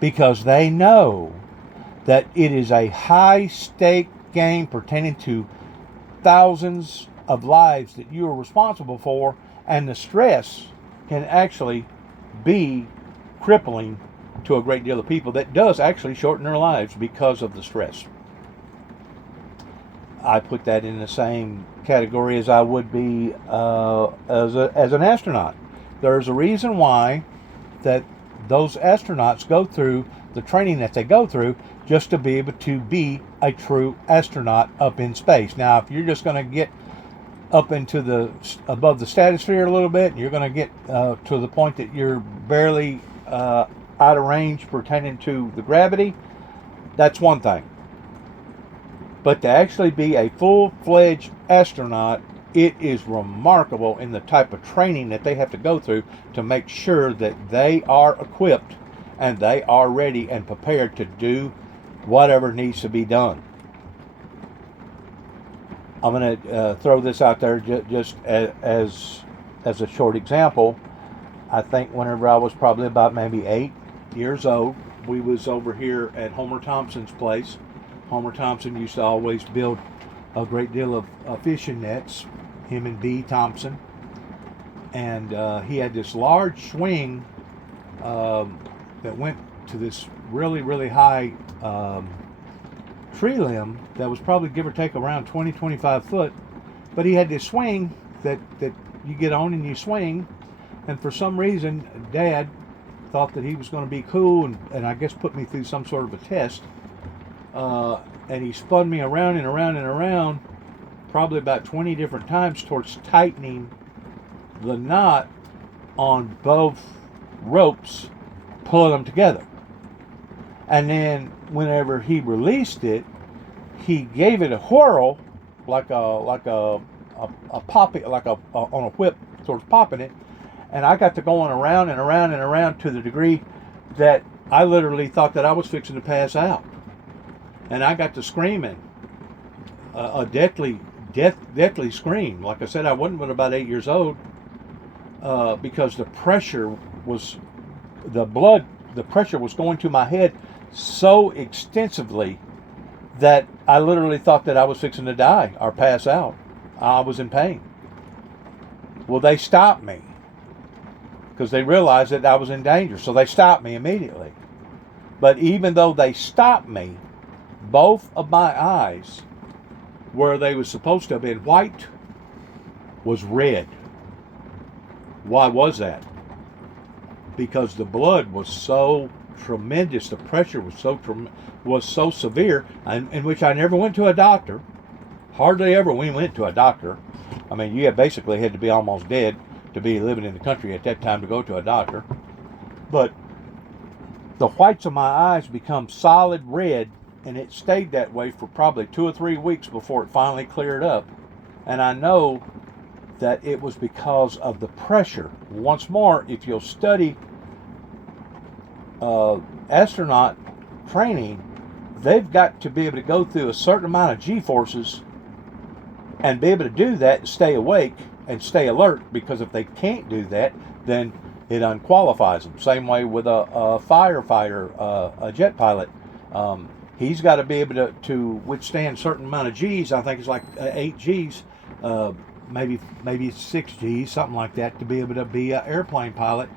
Because they know that it is a high-stake game pertaining to thousands of lives that you are responsible for, and the stress can actually be crippling to a great deal of people that does actually shorten their lives because of the stress. I put that in the same category as I would be as an astronaut. There's a reason why that those astronauts go through the training that they go through just to be able to be a true astronaut up in space. Now, if you're just going to get up into above the stratosphere a little bit, and you're going to get to the point that you're barely out of range pertaining to the gravity, that's one thing. But to actually be a full-fledged astronaut, it is remarkable in the type of training that they have to go through to make sure that they are equipped and they are ready and prepared to do whatever needs to be done. I'm going to throw this out there just as a short example. I think whenever I was probably about maybe 8 years old, we was over here at Homer Thompson's place. Homer Thompson used to always build a great deal of fishing nets, him and B. Thompson. And he had this large swing that went to this really, really high tree limb that was probably give or take around 20, 25 foot. But he had this swing that you get on and you swing. And for some reason, Dad thought that he was going to be cool and I guess put me through some sort of a test. And he spun me around and around and around probably about 20 different times towards tightening the knot on both ropes, pulling them together. And then whenever he released it, he gave it a whirl like a pop it, like on a whip towards popping it. And I got to going around and around and around to the degree that I literally thought that I was fixing to pass out. And I got to screaming, a deathly scream. Like I said, I wasn't but about 8 years old, because the pressure was going to my head so extensively that I literally thought that I was fixing to die or pass out. I was in pain. Well, they stopped me because they realized that I was in danger, so they stopped me immediately. But even though they stopped me, both of my eyes, where they were supposed to have been white, was red. Why was that? Because the blood was so tremendous, the pressure was so severe, in which I never went to a doctor. Hardly ever we went to a doctor. I mean, you basically had to be almost dead to be living in the country at that time to go to a doctor. But the whites of my eyes become solid red, and it stayed that way for probably 2 or 3 weeks before it finally cleared up. And I know that it was because of the pressure. Once more, if you'll study astronaut training, they've got to be able to go through a certain amount of G-forces and be able to do that and stay awake and stay alert, because if they can't do that, then it unqualifies them. Same way with a firefighter, a jet pilot. He's got to be able to withstand a certain amount of G's. I think it's like 8 G's, maybe 6 G's, something like that, to be able to be an airplane pilot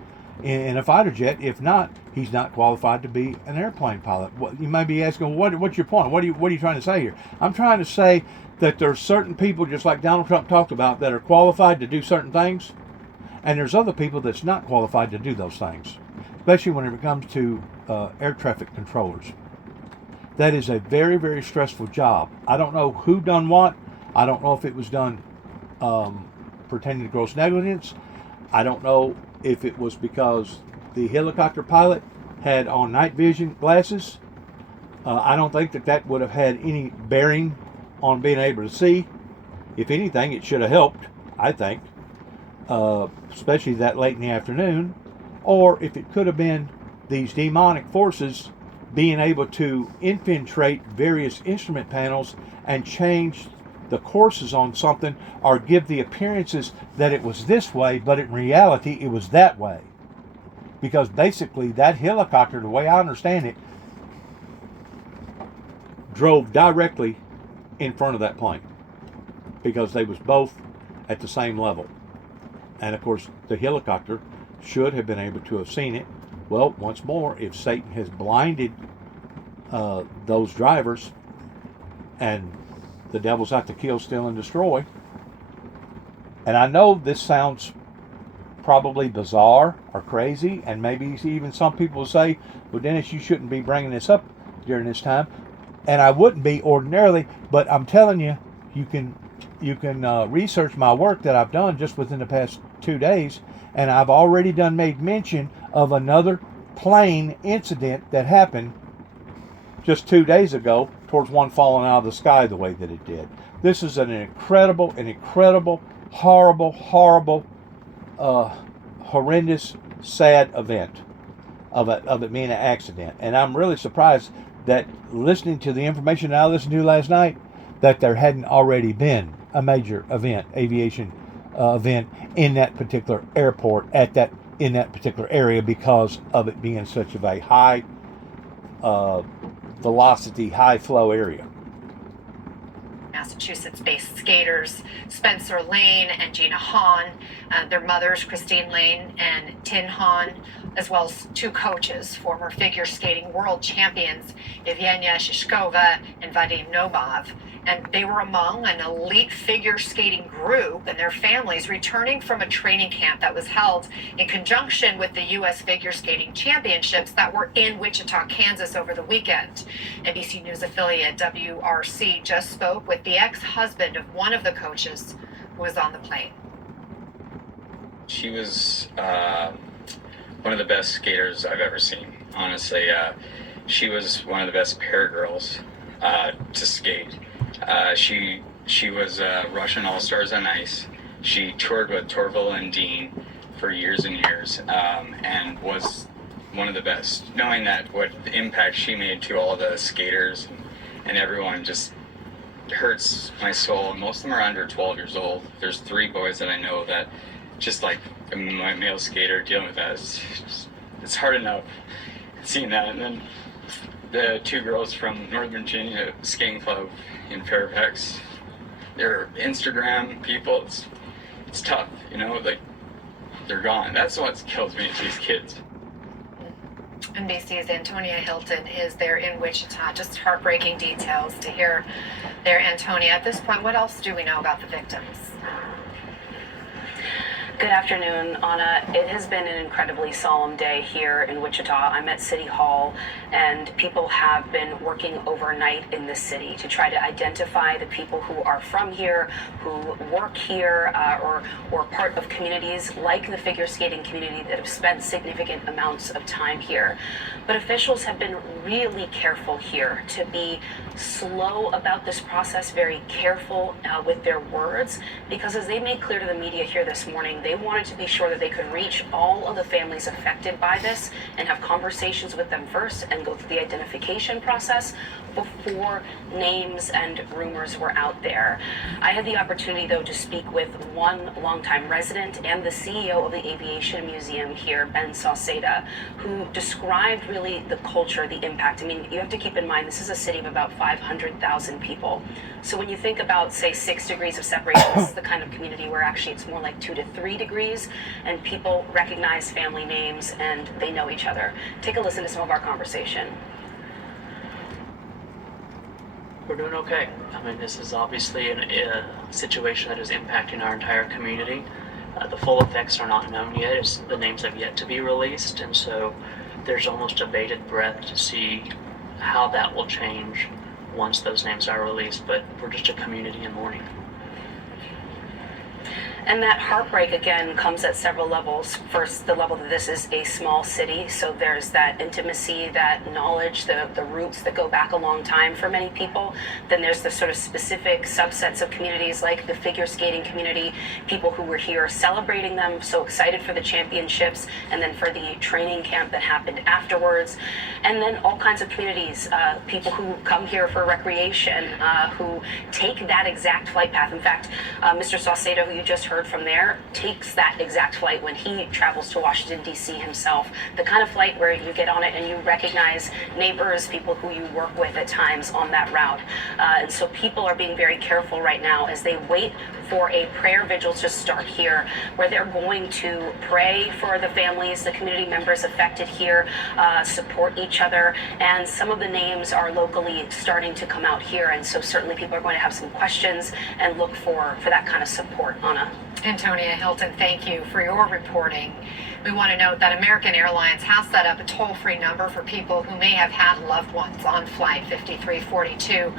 in a fighter jet. If not, he's not qualified to be an airplane pilot. You may be asking, what's your point? What are you trying to say here? I'm trying to say that there's certain people, just like Donald Trump talked about, that are qualified to do certain things, and there's other people that's not qualified to do those things, especially when it comes to air traffic controllers. That is a very, very stressful job. I don't know who done what. I don't know if it was done pretending to gross negligence. I don't know if it was because the helicopter pilot had on night vision glasses. I don't think that would have had any bearing on being able to see. If anything, it should have helped, I think, especially that late in the afternoon. Or if it could have been these demonic forces being able to infiltrate various instrument panels and change the courses on something, or give the appearances that it was this way, but in reality it was that way. Because basically that helicopter, the way I understand it, drove directly in front of that plane, because they was both at the same level. And of course the helicopter should have been able to have seen it. Well, once more, if Satan has blinded those drivers, and the devil's out to kill, steal, and destroy. And I know this sounds probably bizarre or crazy, and maybe even some people will say, well, Dennis, you shouldn't be bringing this up during this time. And I wouldn't be ordinarily, but I'm telling you, you can research my work that I've done just within the past 2 days, and I've already made mention of another plane incident that happened just 2 days ago, towards one falling out of the sky the way that it did. This is an incredible, horrible, horrendous, sad event of it being an accident. And I'm really surprised that, listening to the information that I listened to last night, that there hadn't already been a major event, aviation event, in that particular airport, in that particular area, because of it being such of a high velocity, high flow area. Massachusetts-based skaters Spencer Lane and Gina Hahn, their mothers Christine Lane and Tin Hahn, as well as 2 coaches, former figure skating world champions Evgenia Shishkova and Vadim Nomov. And they were among an elite figure skating group and their families returning from a training camp that was held in conjunction with the U.S. Figure Skating Championships that were in Wichita, Kansas over the weekend. NBC News affiliate WRC just spoke with the ex-husband of one of the coaches who was on the plane. She was one of the best skaters I've ever seen. Honestly, she was one of the best pair girls to skate. She was Russian All-Stars on ice. She toured with Torval and Dean for years and years, and was one of the best. Knowing that, what the impact she made to all the skaters and everyone, just hurts my soul. And most of them are under 12 years old. There's 3 boys that I know that, just like a male skater, dealing with that, it's hard enough seeing that. And then the 2 girls from Northern Virginia Skating Club in Fairfax, they're Instagram people. It's tough, like, they're gone. That's what kills me, is these kids. NBC's Antonia Hilton is there in Wichita. Just heartbreaking details to hear there, Antonia. At this point, what else do we know about the victims? Good afternoon, Anna. It has been an incredibly solemn day here in Wichita. I'm at City Hall, and people have been working overnight in this city to try to identify the people who are from here, who work here, or part of communities like the figure skating community that have spent significant amounts of time here. But officials have been really careful here to be slow about this process, very careful with their words, because as they made clear to the media here this morning, They wanted to be sure that they could reach all of the families affected by this and have conversations with them first and go through the identification process before names and rumors were out there. I had the opportunity, though, to speak with one longtime resident and the CEO of the Aviation Museum here, Ben Sauceda, who described really the culture, the impact. I mean, you have to keep in mind, this is a city of about 500,000 people. So when you think about, say, 6 degrees of separation, this is the kind of community where actually it's more like 2 to 3 degrees, and people recognize family names and they know each other. Take a listen to some of our conversation. We're doing okay. I mean, this is obviously a situation that is impacting our entire community. The full effects are not known yet. The names have yet to be released, and so there's almost a bated breath to see how that will change once those names are released. But we're just a community in mourning. And that heartbreak, again, comes at several levels. First, the level that this is a small city, so there's that intimacy, that knowledge, the roots that go back a long time for many people. Then there's the sort of specific subsets of communities like the figure skating community, people who were here celebrating them, so excited for the championships, and then for the training camp that happened afterwards. And then all kinds of communities, people who come here for recreation, who take that exact flight path. In fact, Mr. Sauceda, who you just heard from there, takes that exact flight when he travels to Washington, D.C. himself. The kind of flight where you get on it and you recognize neighbors, people who you work with at times on that route. And so people are being very careful right now as they wait for a prayer vigil to start here, where they're going to pray for the families, the community members affected here, support each other, and some of the names are locally starting to come out here, and so certainly people are going to have some questions and look for that kind of support. Anna. Antonia Hilton, thank you for your reporting. We want to note that American Airlines has set up a toll-free number for people who may have had loved ones on Flight 5342.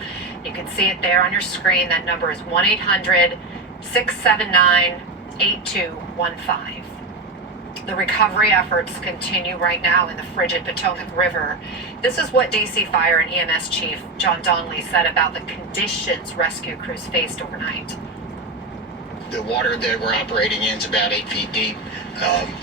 You can see it there on your screen. That number is 1-800-679-8215. The recovery efforts continue right now in the frigid Potomac River. This is what D.C. Fire and EMS Chief John Donnelly said about the conditions rescue crews faced overnight. The water that we're operating in is about 8 feet deep.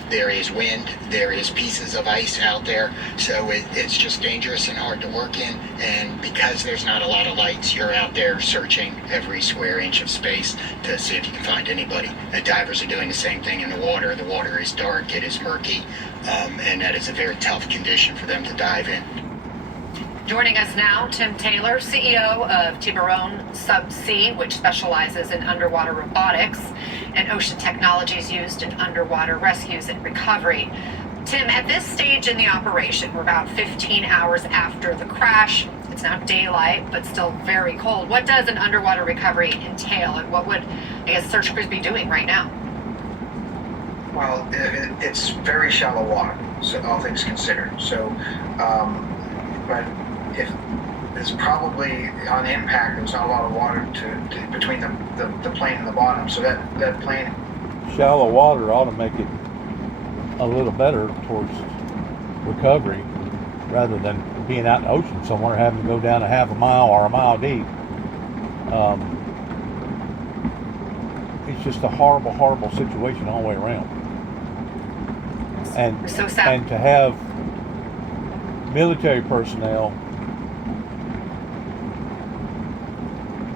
There is wind, there is pieces of ice out there, so it's just dangerous and hard to work in. And because there's not a lot of lights, you're out there searching every square inch of space to see if you can find anybody. The divers are doing the same thing in the water. The water is dark, it is murky, and that is a very tough condition for them to dive in. Joining us now, Tim Taylor, CEO of Tiburon Subsea, which specializes in underwater robotics and ocean technologies used in underwater rescues and recovery. Tim, at this stage in the operation, we're about 15 hours after the crash. It's now daylight, but still very cold. What does an underwater recovery entail, and what would, I guess, search crews be doing right now? Well, it's very shallow water, so all things considered. So, but if there's probably on impact, there's not a lot of water between the plane and the bottom. So that plane. Shallow water ought to make it a little better towards recovery, rather than being out in the ocean somewhere having to go down a half a mile or a mile deep. It's just a horrible, horrible situation all the way around. And so sad. And to have military personnel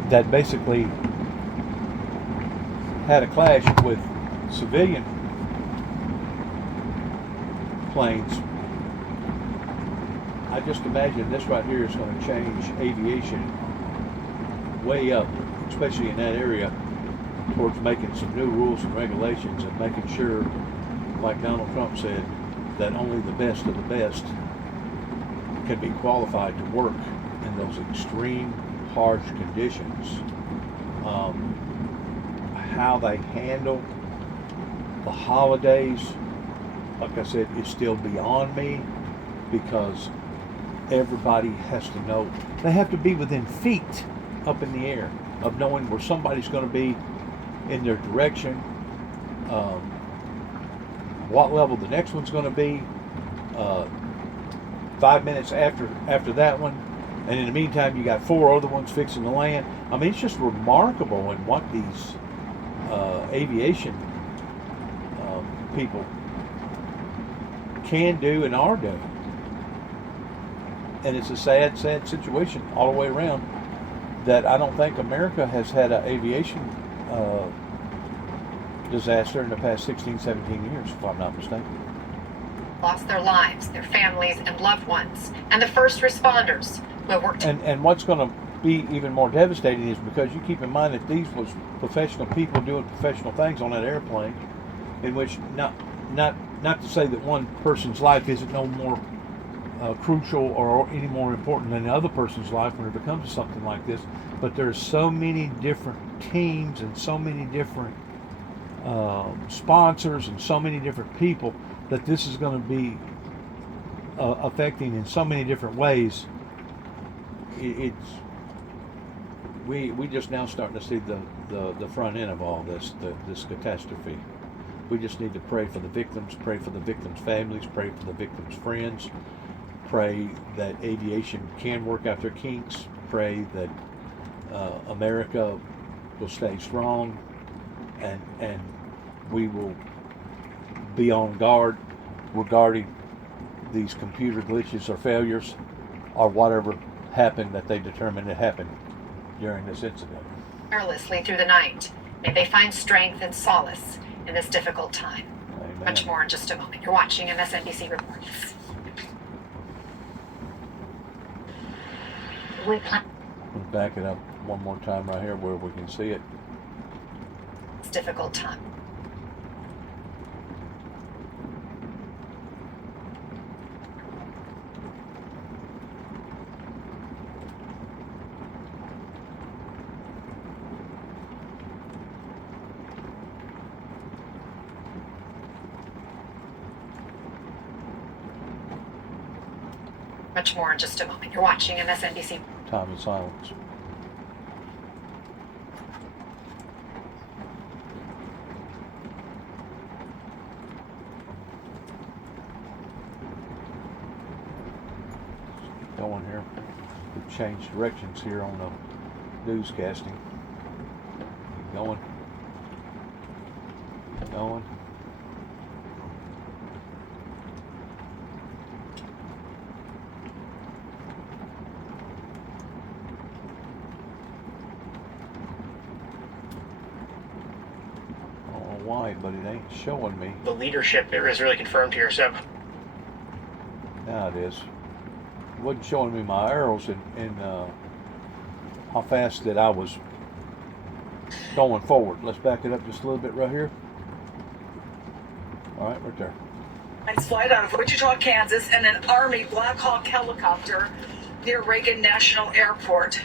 that basically had a clash with civilian planes. I just imagine this right here is going to change aviation way up, especially in that area, towards making some new rules and regulations and making sure, like Donald Trump said, that only the best of the best can be qualified to work in those extreme harsh conditions. How they handle the holidays, like I said, is still beyond me, because everybody has to know. They have to be within feet up in the air of knowing where somebody's going to be in their direction, what level the next one's going to be, 5 minutes after that one, and in the meantime you got 4 other ones fixing to land. I mean, it's just remarkable in what these aviation people can do and are doing. And it's a sad, sad situation all the way around that I don't think America has had an aviation disaster in the past 16, 17 years, if I'm not mistaken. Lost their lives, their families, and loved ones, and the first responders who have worked. And what's going to be even more devastating is because you keep in mind that these was professional people doing professional things on that airplane, in which not to say that one person's life isn't no more crucial or any more important than the other person's life when it comes to something like this, but there's so many different teams and so many different sponsors and so many different people that this is going to be affecting in so many different ways. We just now starting to see the front end of all this, this catastrophe. We just need to pray for the victims, pray for the victims' families, pray for the victims' friends, pray that aviation can work out their kinks, pray that America will stay strong, and we will be on guard regarding these computer glitches or failures or whatever happened that they determined it happened during this incident. Tirelessly through the night. May they find strength and solace in this difficult time. Amen. Much more in just a moment. You're watching MSNBC Reports. We'll back it up one more time right here where we can see it. It's difficult time. Much more in just a moment. You're watching MSNBC. Time of silence. Going here. We've changed directions here on the newscasting. Going. Going. Why, but it ain't showing me. The leadership is really confirmed here, so. Now it is. It wasn't showing me my arrows and how fast that I was going forward. Let's back it up just a little bit right here. All right there. Flight out of Wichita, Kansas, and an Army Black Hawk helicopter near Reagan National Airport.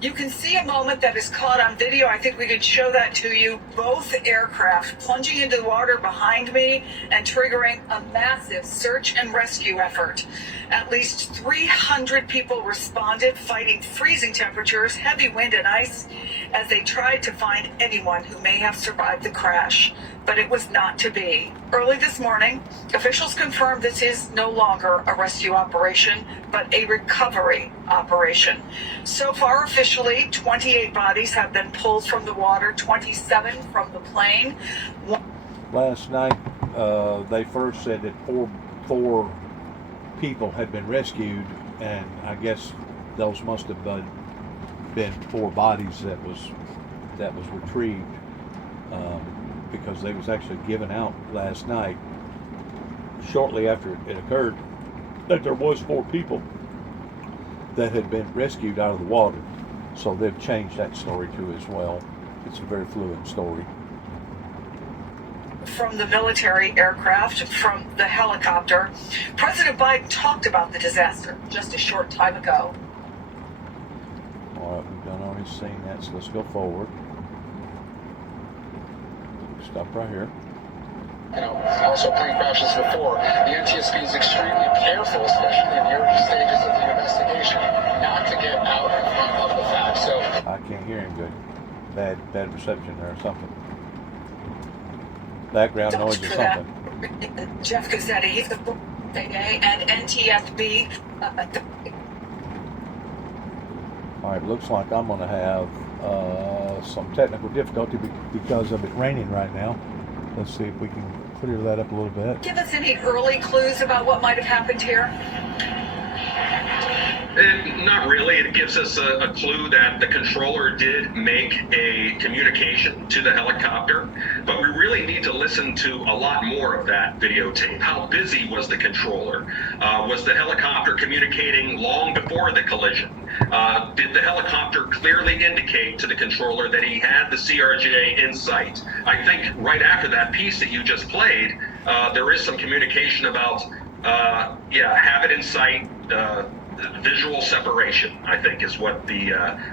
You can see a moment that is caught on video. I think we could show that to you. Both aircraft plunging into the water behind me and triggering a massive search and rescue effort. At least 300 people responded, fighting freezing temperatures, heavy wind and ice, as they tried to find anyone who may have survived the crash. But it was not to be. Early this morning, officials confirmed this is no longer a rescue operation, but a recovery operation. So far, officially, 28 bodies have been pulled from the water, 27 from the plane. Last night, they first said that four people had been rescued, and I guess those must have been 4 bodies that was retrieved. Because they was actually given out last night, shortly after it occurred, that there was 4 people that had been rescued out of the water. So they've changed that story too as well. It's a very fluid story. From the military aircraft, from the helicopter, President Biden talked about the disaster just a short time ago. All right, we've done already seen that, so let's go forward. Stop right here. Also plane crashes before. The NTSB is extremely careful, especially in the early stages of the investigation, not to get out in front of the facts. So I can't hear him good. Bad reception there or something. Background noise or something. Jeff Gazzetti, the FAA and NTSB. All right, looks like I'm going to have some technical difficulty because of it raining right now. Let's see if we can clear that up a little bit. Give us any early clues about what might have happened here? Not really. It gives us a clue that the controller did make a communication to the helicopter, but we really need to listen to a lot more of that videotape. How busy was the controller? Was the helicopter communicating long before the collision? Did the helicopter clearly indicate to the controller that he had the CRJ in sight? I think right after that piece that you just played, there is some communication about, have it in sight, visual separation, I think, is what the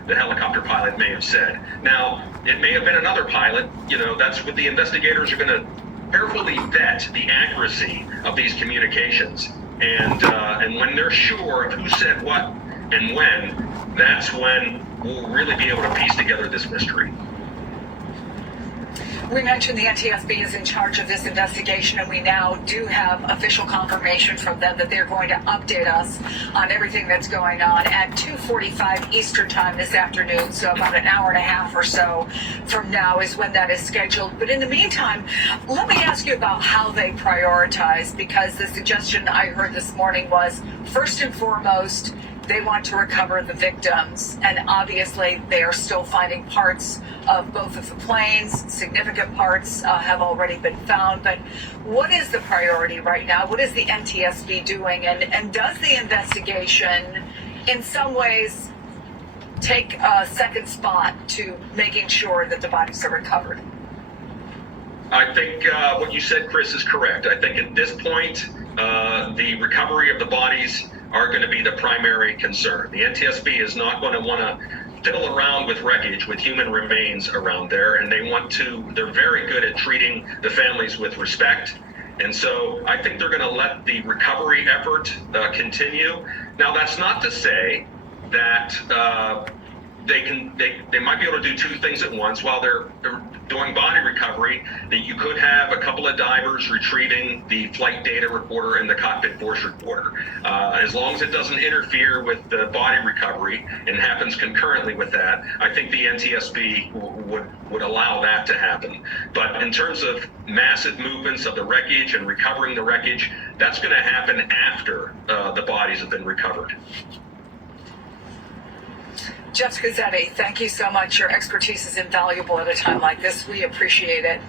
helicopter pilot may have said. Now, it may have been another pilot. That's what the investigators are going to carefully vet the accuracy of these communications. And when they're sure of who said what and when, that's when we'll really be able to piece together this mystery. We mentioned the NTSB is in charge of this investigation, and we now do have official confirmation from them that they're going to update us on everything that's going on at 2:45 Eastern time this afternoon. So about an hour and a half or so from now is when that is scheduled. But in the meantime, let me ask you about how they prioritize, because the suggestion I heard this morning was, first and foremost, they want to recover the victims, and obviously they are still finding parts of both of the planes. Significant parts have already been found, but what is the priority right now? What is the NTSB doing, and does the investigation in some ways take a second spot to making sure that the bodies are recovered? I think what you said, Chris, is correct. I think at this point, the recovery of the bodies are going to be the primary concern. The NTSB is not going to want to fiddle around with wreckage, with human remains around there, and they're very good at treating the families with respect. And so I think they're going to let the recovery effort continue. Now, that's not to say that they might be able to do two things at once while they're doing body recovery. That you could have a couple of divers retrieving the flight data recorder and the cockpit force recorder. As long as it doesn't interfere with the body recovery and happens concurrently with that, I think the NTSB would allow that to happen. But in terms of massive movements of the wreckage and recovering the wreckage, that's going to happen after the bodies have been recovered. Jeff Scusetti, thank you so much. Your expertise is invaluable at a time like this. We appreciate it.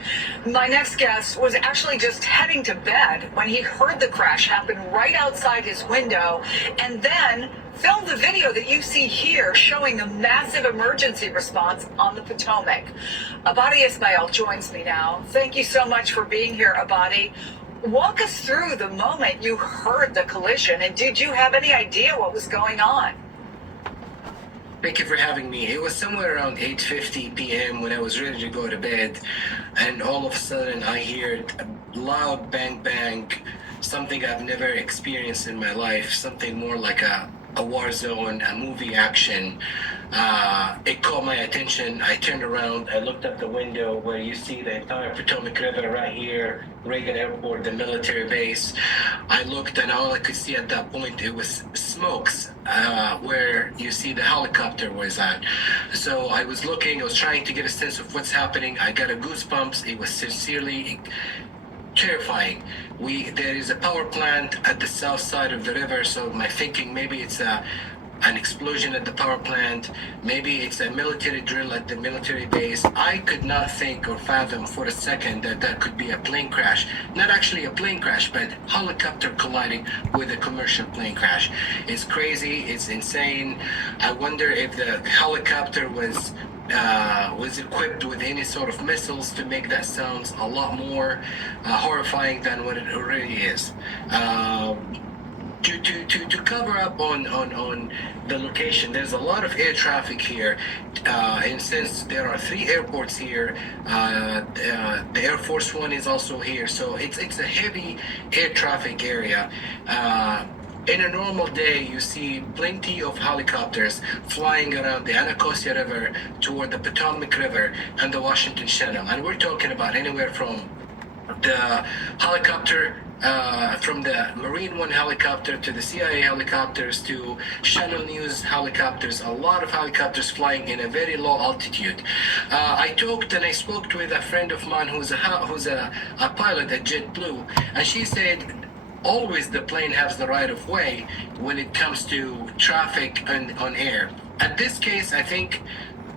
My next guest was actually just heading to bed when he heard the crash happen right outside his window, and then filmed the video that you see here showing the massive emergency response on the Potomac. Abadi Ismail joins me now. Thank you so much for being here, Abadi. Walk us through the moment you heard the collision, and did you have any idea what was going on? Thank you for having me. It was somewhere around 8:50 p.m. when I was ready to go to bed, and all of a sudden I heard a loud bang bang, something I've never experienced in my life, something more like a war zone, a movie action. It caught my attention. I turned around, I looked up the window where you see the entire Potomac River right here, Reagan Airport, the military base. I looked, and all I could see at that point, it was smokes where you see the helicopter was at. So I was looking, I was trying to get a sense of what's happening. I got a goosebumps. It was sincerely terrifying. There is a power plant at the south side of the river, so my thinking, maybe it's an explosion at the power plant, maybe it's a military drill at the military base. I could not think or fathom for a second that could be a plane crash. Not actually a plane crash, but helicopter colliding with a commercial plane crash. It's crazy, it's insane. I wonder if the helicopter was equipped with any sort of missiles to make that sound a lot more horrifying than what it already is. To cover up on the location, there's a lot of air traffic here, and since there are 3 airports here, the Air Force One is also here, so it's a heavy air traffic area. In a normal day, you see plenty of helicopters flying around the Anacostia River toward the Potomac River and the Washington Channel, and we're talking about anywhere from the helicopter from the Marine One helicopter to the CIA helicopters to Channel News helicopters, a lot of helicopters flying in a very low altitude. I spoke with a friend of mine who's a pilot at JetBlue, and she said always the plane has the right of way when it comes to traffic on air. At this case, I think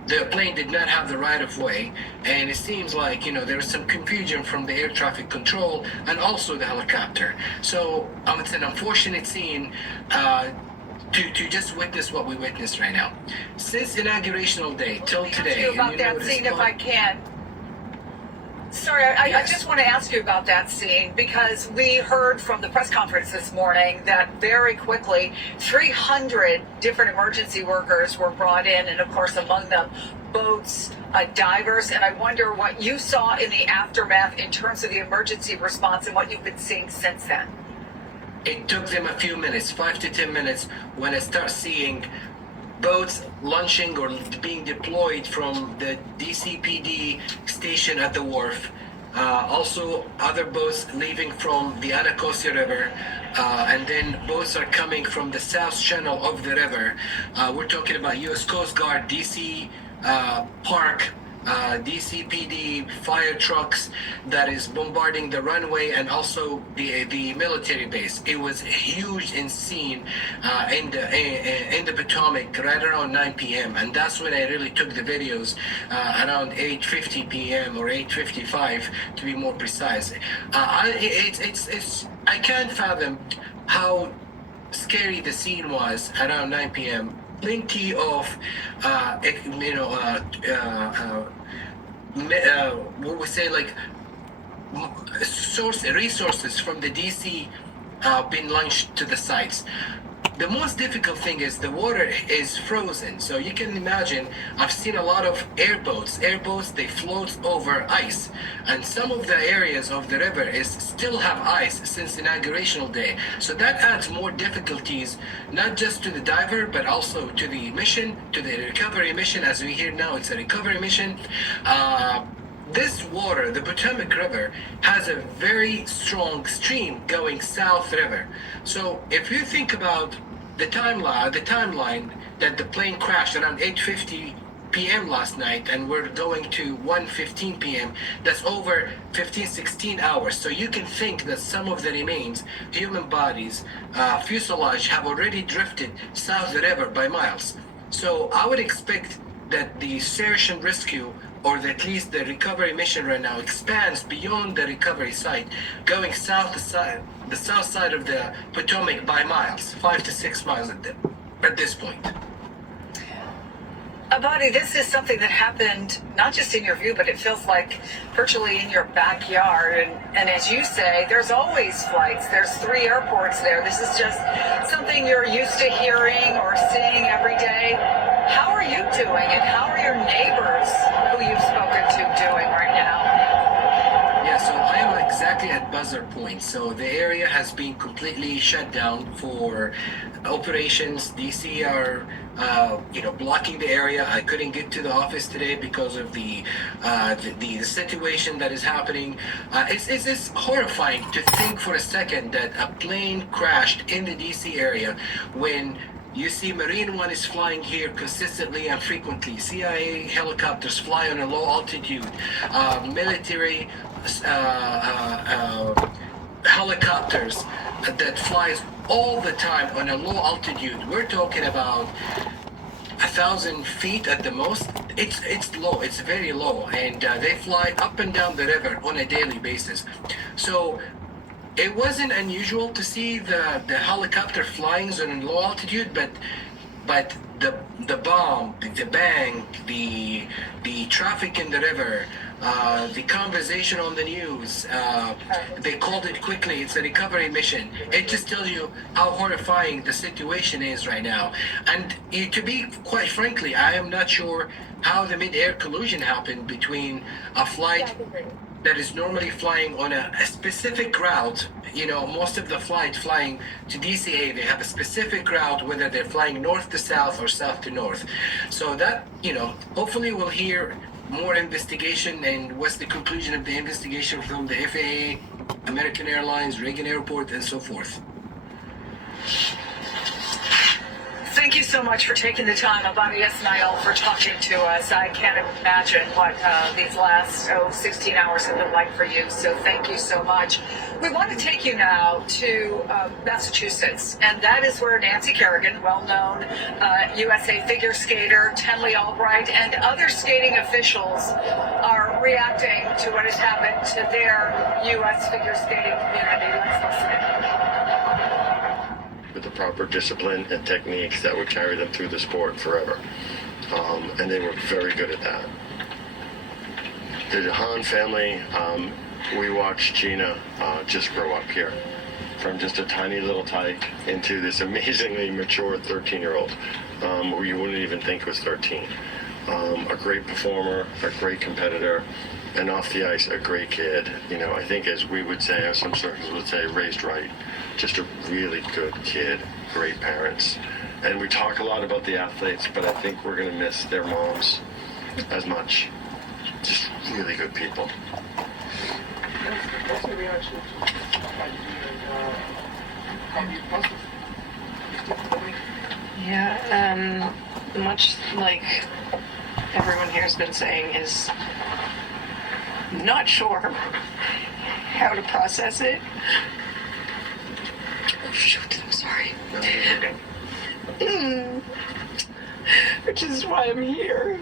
the plane did not have the right of way, and it seems like there was some confusion from the air traffic control and also the helicopter. So it's an unfortunate scene to just witness what we witnessed right now. Since inaugurational day till today. Ask you about that scene if I can. Sorry, I just want to ask you about that scene because we heard from the press conference this morning that very quickly 300 different emergency workers were brought in, and of course among them boats, divers, and I wonder what you saw in the aftermath in terms of the emergency response and what you've been seeing since then. It took them a few minutes, 5 to 10 minutes, when I start seeing boats launching or being deployed from the DCPD station at the wharf. Also, other boats leaving from the Anacostia River, and then boats are coming from the south channel of the river. We're talking about U.S. Coast Guard, DC Park, DCPD fire trucks that is bombarding the runway and also the military base. It was huge and seen in the Potomac right around 9 p.m. and that's when I really took the videos around 8:50 p.m. or 8:55 to be more precise. I can't fathom how scary the scene was around 9 p.m. Plenty of what we say, like resources from the DC been launched to the sites. The most difficult thing is the water is frozen. So you can imagine, I've seen a lot of airboats. They float over ice. And some of the areas of the river still have ice since inaugurational day. So that adds more difficulties, not just to the diver, but also to the mission, to the recovery mission. As we hear now, it's a recovery mission. This water, the Potomac River, has a very strong stream going south river. So if you think about the timeline that the plane crashed around 8:50 p.m. last night, and we're going to 1:15 p.m., that's over 15-16 hours. So you can think that some of the remains, human bodies, fuselage, have already drifted south the river by miles. So I would expect that the search and rescue, or at least the recovery mission right now, expands beyond the recovery site, going the south side of the Potomac by miles, 5 to 6 miles at this point. Abadi, this is something that happened not just in your view, but it feels like virtually in your backyard. And as you say, there's always flights. There's 3 airports there. This is just something you're used to hearing or seeing every day. How are you doing, and how are your neighbors who you've spoken to doing right now? Yeah, so I am exactly at buzzer point. So the area has been completely shut down for operations. DC are blocking the area. I couldn't get to the office today because of the situation that is happening. It's horrifying to think for a second that a plane crashed in the DC area when you see Marine One is flying here consistently and frequently. CIA helicopters fly on a low altitude. Military helicopters that flies all the time on a low altitude. We're talking about 1,000 feet at the most. It's low. It's very low, and they fly up and down the river on a daily basis. So it wasn't unusual to see the helicopter flying on low altitude, but the bomb, the bang, the traffic in the river, the conversation on the news, they called it quickly. It's a recovery mission. It just tells you how horrifying the situation is right now. And to be quite frankly, I am not sure how the mid-air collision happened between a flight that is normally flying on a specific route. Most of the flight flying to DCA, they have a specific route, whether they're flying north to south or south to north. So that, hopefully we'll hear more investigation and what's the conclusion of the investigation from the FAA American Airlines, Reagan Airport, and so forth. Thank you so much for taking the time, Abadi Ismail, for talking to us. I can't imagine what these last 16 hours have been like for you, so thank you so much. We want to take you now to Massachusetts, and that is where Nancy Kerrigan, well-known USA figure skater, Tenley Albright, and other skating officials are reacting to what has happened to their U.S. figure skating community. Let's listen in. With the proper discipline and techniques that would carry them through the sport forever. And they were very good at that. The Hahn family, we watched Gina just grow up here. From just a tiny little tyke into this amazingly mature 13-year-old, who you wouldn't even think was 13. A great performer, a great competitor, and off the ice, a great kid. You know, I think as we would say, or some circles would say, raised right. Just a really good kid, great parents. And we talk a lot about the athletes, but I think we're going to miss their moms as much. Just really good people. Yeah, much like everyone here has been saying, is not sure how to process it. Oh shoot, I'm sorry. Which is why I'm here.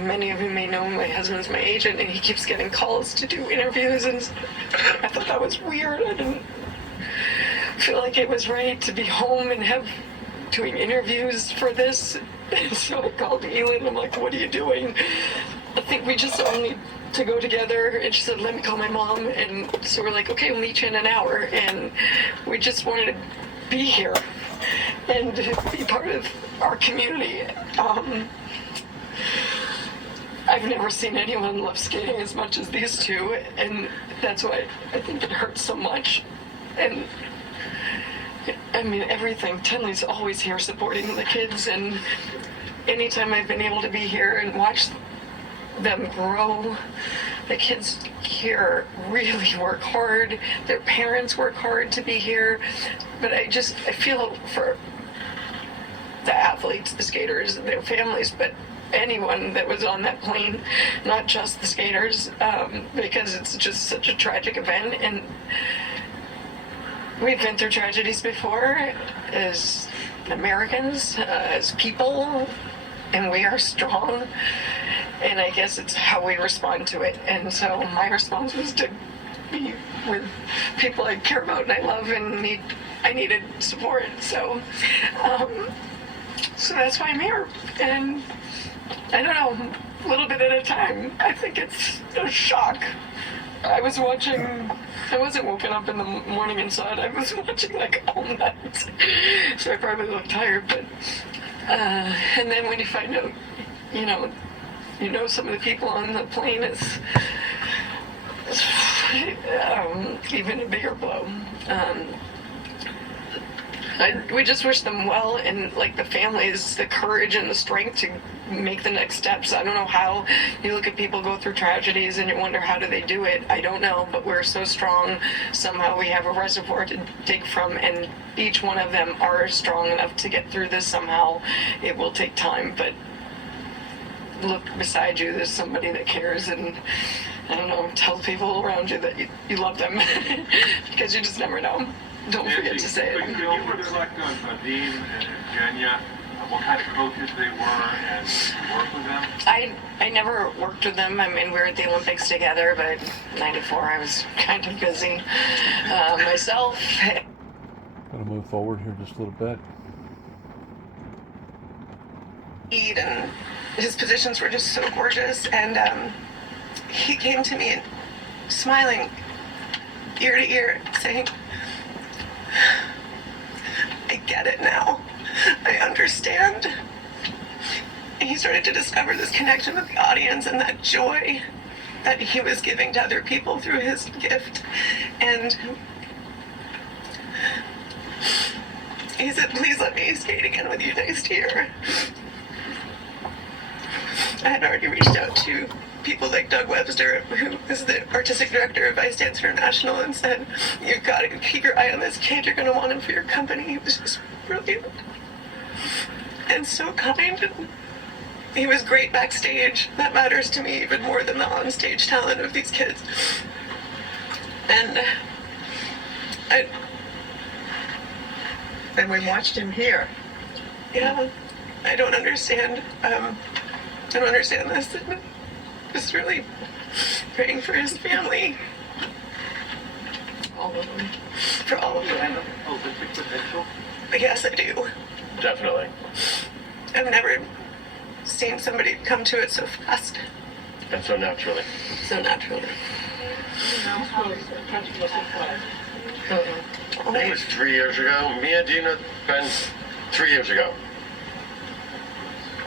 Many of you may know my husband's my agent, and he keeps getting calls to do interviews, and I thought that was weird. I didn't feel like it was right to be home and doing interviews for this. And so I called Elin. I'm like, what are you doing? I think we just all need to go together. And she said, let me call my mom. And so we're like, okay, we'll meet you in an hour. And we just wanted to be here and be part of our community. I've never seen anyone love skating as much as these two, and that's why I think it hurts so much. And I mean, everything. Tenley's always here supporting the kids, and anytime I've been able to be here and watch them grow, the kids here really work hard. Their parents work hard to be here. But I feel for the athletes, the skaters, their families, but anyone that was on that plane, not just the skaters, because it's just such a tragic event. And we've been through tragedies before as Americans, as people, and we are strong. And I guess it's how we respond to it. And so my response was to be with people I care about and I love, and I needed support. So that's why I'm here. And I don't know, a little bit at a time. I think it's a shock. I wasn't woken up in the morning and saw it. I was watching like all night. So I probably look tired, but, and then when you find out, you know some of the people on the plane, it's even a bigger blow. We just wish them well, and like the families, the courage and the strength to make the next steps. I don't know how. You look at people go through tragedies and you wonder, how do they do it? I don't know, but we're so strong. Somehow we have a reservoir to dig from, and each one of them are strong enough to get through this somehow. It will take time, but look beside you, there's somebody that cares, and I don't know, tell people around you that you love them because you just never know. Don't forget to say it. Could you reflect on Vadim and Evgenia, what kind of coaches they were, and work with them? I never worked with them. I mean, we were at the Olympics together, but '94 I was kind of busy myself. Gonna move forward here just a little bit. And his positions were just so gorgeous, and he came to me and smiling ear to ear, saying, I get it now. I understand. And he started to discover this connection with the audience and that joy that he was giving to other people through his gift. And he said, please let me skate again with you next year. I had already reached out to people like Doug Webster, who is the artistic director of Ice Dance International, and said, "You've got to keep your eye on this kid. You're going to want him for your company." He was just brilliant and so kind. And he was great backstage. That matters to me even more than the onstage talent of these kids. And we watched him here. Yeah, I don't understand. I don't understand this. Just really praying for his family. All of them. For all of them. Olympic potential? Yes, I do. Definitely. I've never seen somebody come to it so fast. And so naturally. So naturally. I think it was 3 years ago. Mia, do you know Ben? 3 years ago.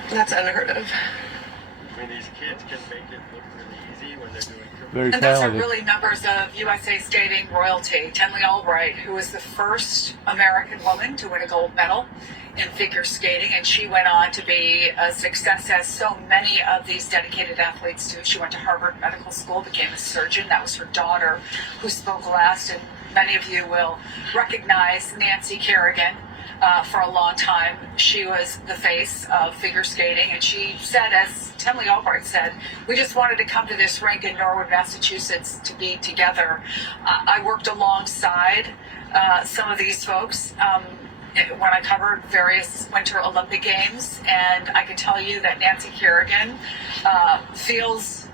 That's unheard of. I mean, these kids can make it look really easy when they're doing Very And those are talented. really members of USA skating royalty. Tenley Albright, who was the first American woman to win a gold medal in figure skating, and she went on to be a success, as so many of these dedicated athletes do. She went to Harvard Medical School, became a surgeon. That was her daughter who spoke last, and many of you will recognize Nancy Kerrigan. For a long time, she was the face of figure skating, and she said, as Tenley Albright said, "We just wanted to come to this rink in Norwood, Massachusetts to be together." I worked alongside some of these folks when I covered various Winter Olympic Games, and I can tell you that Nancy Kerrigan feels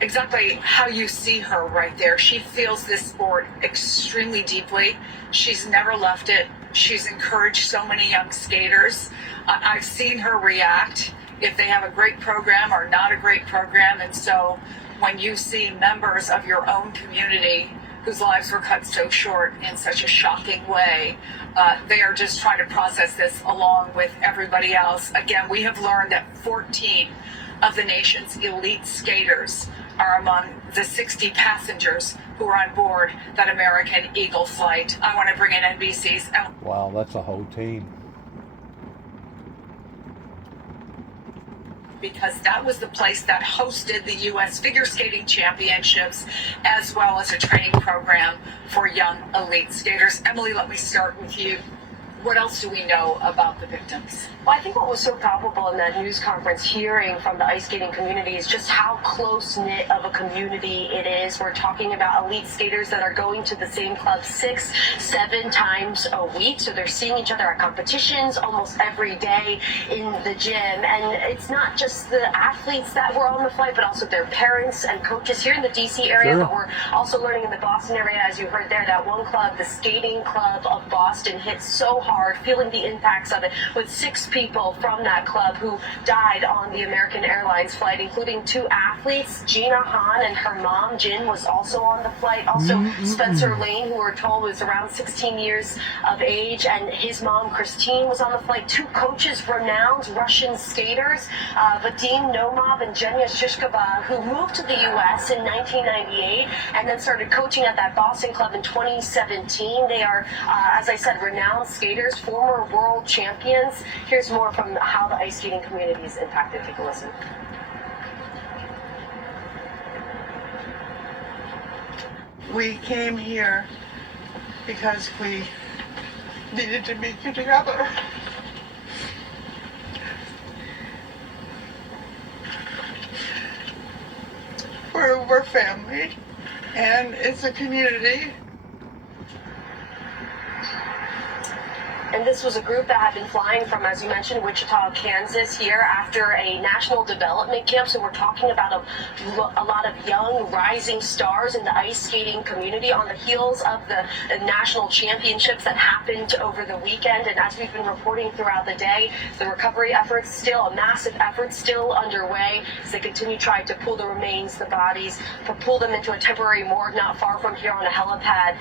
exactly how you see her right there. She feels this sport extremely deeply. She's never left it. She's encouraged so many young skaters. I've seen her react if they have a great program or not a great program. And so when you see members of your own community whose lives were cut so short in such a shocking way, they are just trying to process this along with everybody else. Again, we have learned that 14 of the nation's elite skaters are among the 60 passengers who are on board that American Eagle flight. I want to bring in NBC's. Wow, that's a whole team. Because that was the place that hosted the U.S. Figure Skating Championships, as well as a training program for young elite skaters. Emily, let me start with you. What else do we know about the victims? Well, I think what was so palpable in that news conference, hearing from the ice skating community, is just how close-knit of a community it is. We're talking about elite skaters that are going to the same club 6-7 times a week. So they're seeing each other at competitions almost every day in the gym. And it's not just the athletes that were on the flight, but also their parents and coaches here in the D.C. area. Sure. But we're also learning in the Boston area, as you heard there, that one club, the Skating Club of Boston, hit so hard, feeling the impacts of it, with 6 people from that club who died on the American Airlines flight, including 2 athletes. Gina Hahn and her mom, Jin, was also on the flight. Also, Spencer Lane, who we're told was around 16 years of age, and his mom, Christine, was on the flight. 2 coaches, renowned Russian skaters, Vadim Nomov and Zhenya Shishkova, who moved to the U.S. in 1998 and then started coaching at that Boston club in 2017. They are, as I said, renowned skaters, former world champions. Here's more from how the ice skating community is impacted. Take a listen. We came here because we needed to be together. We're family, and it's a community. And this was a group that had been flying from, as you mentioned, Wichita, Kansas here after a national development camp. So we're talking about a lot of young rising stars in the ice skating community on the heels of the national championships that happened over the weekend. And as we've been reporting throughout the day, the recovery efforts still, a massive effort still underway as they continue trying to pull the remains, the bodies, to pull them into a temporary morgue not far from here on a helipad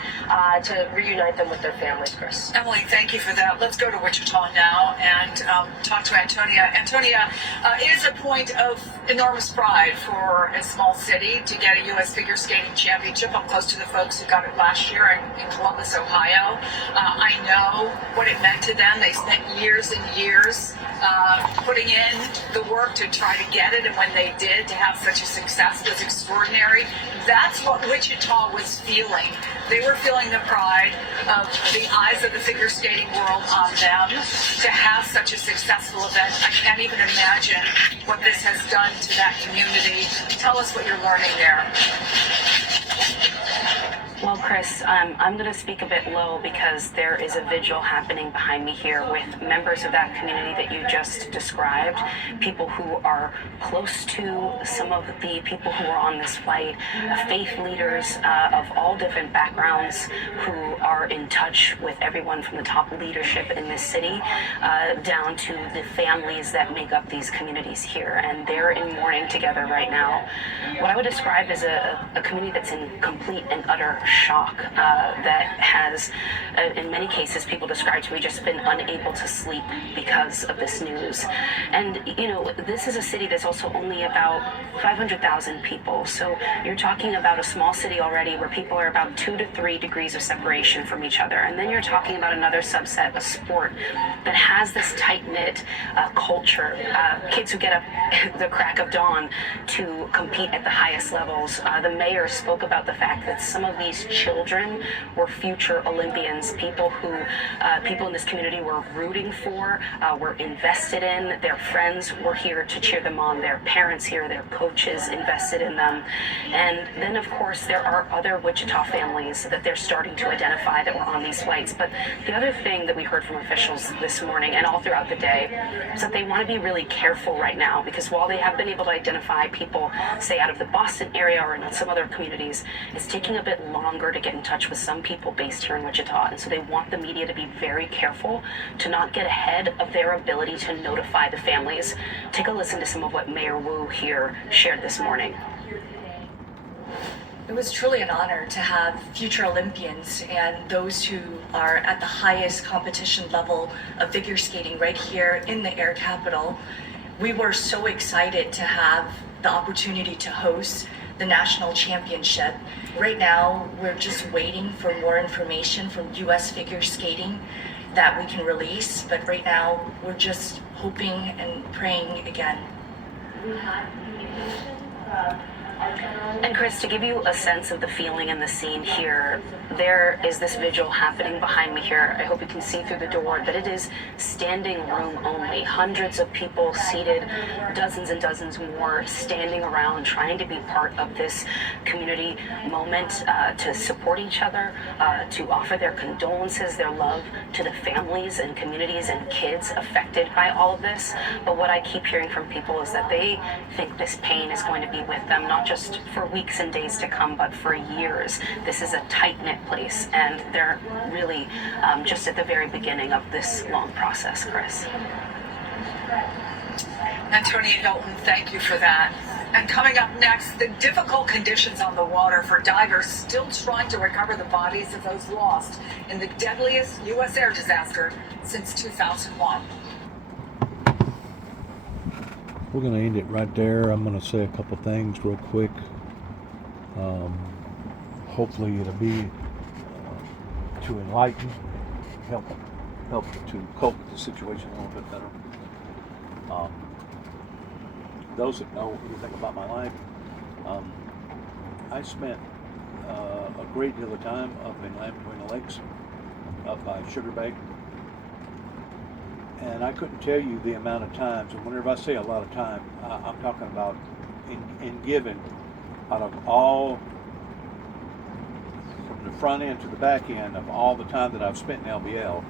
to reunite them with their families, Chris. Emily, thank you for that. Let's go to Wichita now and talk to Antonia. Antonia, it is a point of enormous pride for a small city to get a U.S. figure skating championship. I'm close to the folks who got it last year in Columbus, Ohio. I know what it meant to them. They spent years and years putting in the work to try to get it, and when they did, to have such a success was extraordinary. That's what Wichita was feeling. They were feeling the pride of the eyes of the figure skating world on them to have such a successful event. I can't even imagine what this has done to that community. Tell us what you're learning there. Well, Chris, I'm going to speak a bit low because there is a vigil happening behind me here with members of that community that you just described, people who are close to some of the people who are on this flight, faith leaders of all different backgrounds who are in touch with everyone from the top leadership in this city down to the families that make up these communities here. And they're in mourning together right now. What I would describe as a community that's in complete and utter shock, that has, in many cases, people describe to me just been unable to sleep because of this news. And, you know, this is a city that's also only about 500,000 people. So you're talking about a small city already where people are about 2 to 3 degrees of separation from each other. And then you're talking about another subset, a sport that has this tight-knit culture. Kids who get up the crack of dawn to compete at the highest levels. The mayor spoke about the fact that some of these children were future Olympians, people who people in this community were rooting for, were invested in. Their friends were here to cheer them on. Their parents here, their coaches invested in them. And then, of course, there are other Wichita families that they're starting to identify that were on these flights. But the other thing that we heard from officials this morning and all throughout the day is that they want to be really careful right now, because while they have been able to identify people, say, out of the Boston area or in some other communities, it's taking a bit longer to get in touch with some people based here in Wichita. And so they want the media to be very careful to not get ahead of their ability to notify the families. Take a listen to some of what Mayor Wu here shared this morning. It was truly an honor to have future Olympians and those who are at the highest competition level of figure skating right here in the Air Capital. We were so excited to have the opportunity to host the national championship. Right now, we're just waiting for more information from U.S. figure skating that we can release, but right now, we're just hoping and praying again. And Chris, to give you a sense of the feeling and the scene here, there is this vigil happening behind me here. I hope you can see through the door that it is standing room only. Hundreds of people seated, dozens and dozens more standing around trying to be part of this community moment, to support each other, to offer their condolences, their love to the families and communities and kids affected by all of this. But what I keep hearing from people is that they think this pain is going to be with them, not just for weeks and days to come, but for years. This is a tight-knit place, and they're really just at the very beginning of this long process, Chris. Antonia Hilton, thank you for that. And coming up next, the difficult conditions on the water for divers still trying to recover the bodies of those lost in the deadliest U.S. air disaster since 2001. We're going to end it right there. I'm going to say a couple things real quick. Hopefully it'll be to enlighten, help to cope with the situation a little bit better. Those that know anything about my life, I spent a great deal of time up in Lamb Lakes, up by Sugar Bay. And I couldn't tell you the amount of times, and whenever I say a lot of time, I'm talking about in given, out of all, from the front end to the back end of all the time that I've spent in LBL,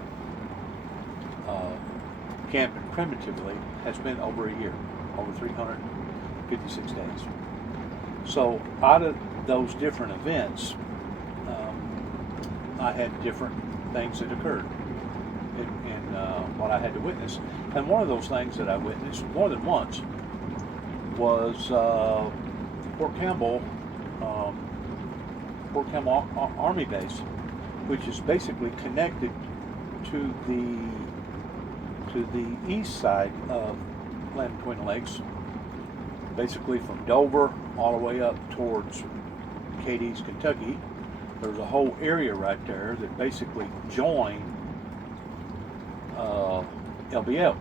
camping primitively has been over a year, over 356 days. So out of those different events, I had different things that occurred in what I had to witness. And one of those things that I witnessed more than once was Fort Campbell Army Base, which is basically connected to the east side of Lamb Lakes, basically from Dover all the way up towards Cadiz, Kentucky. There's a whole area right there that basically joined LBL.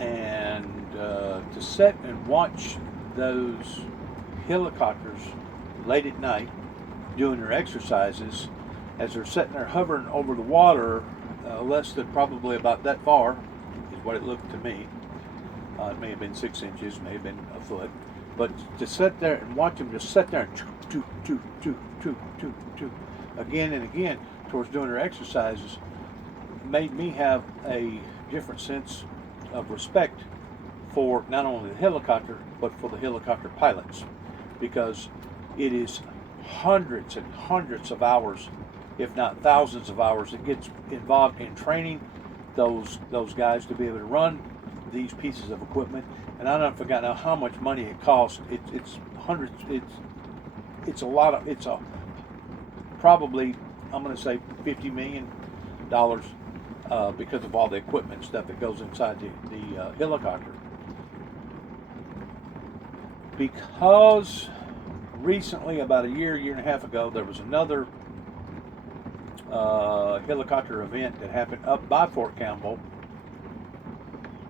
And to sit and watch those helicopters late at night doing their exercises as they're sitting there hovering over the water, less than probably about that far is what it looked to me. It may have been 6 inches, may have been a foot, but to sit there and watch them just sit there and again and again towards doing their exercises made me have a different sense of respect for not only the helicopter but for the helicopter pilots, because it is hundreds and hundreds of hours, if not thousands of hours, that gets involved in training those guys to be able to run these pieces of equipment. And I don't forget now how much money it costs. It's hundreds. It's a lot of. It's a probably, I'm going to say $50 million because of all the equipment and stuff that goes inside the helicopter. Because recently, about a year and a half ago, there was another helicopter event that happened up by Fort Campbell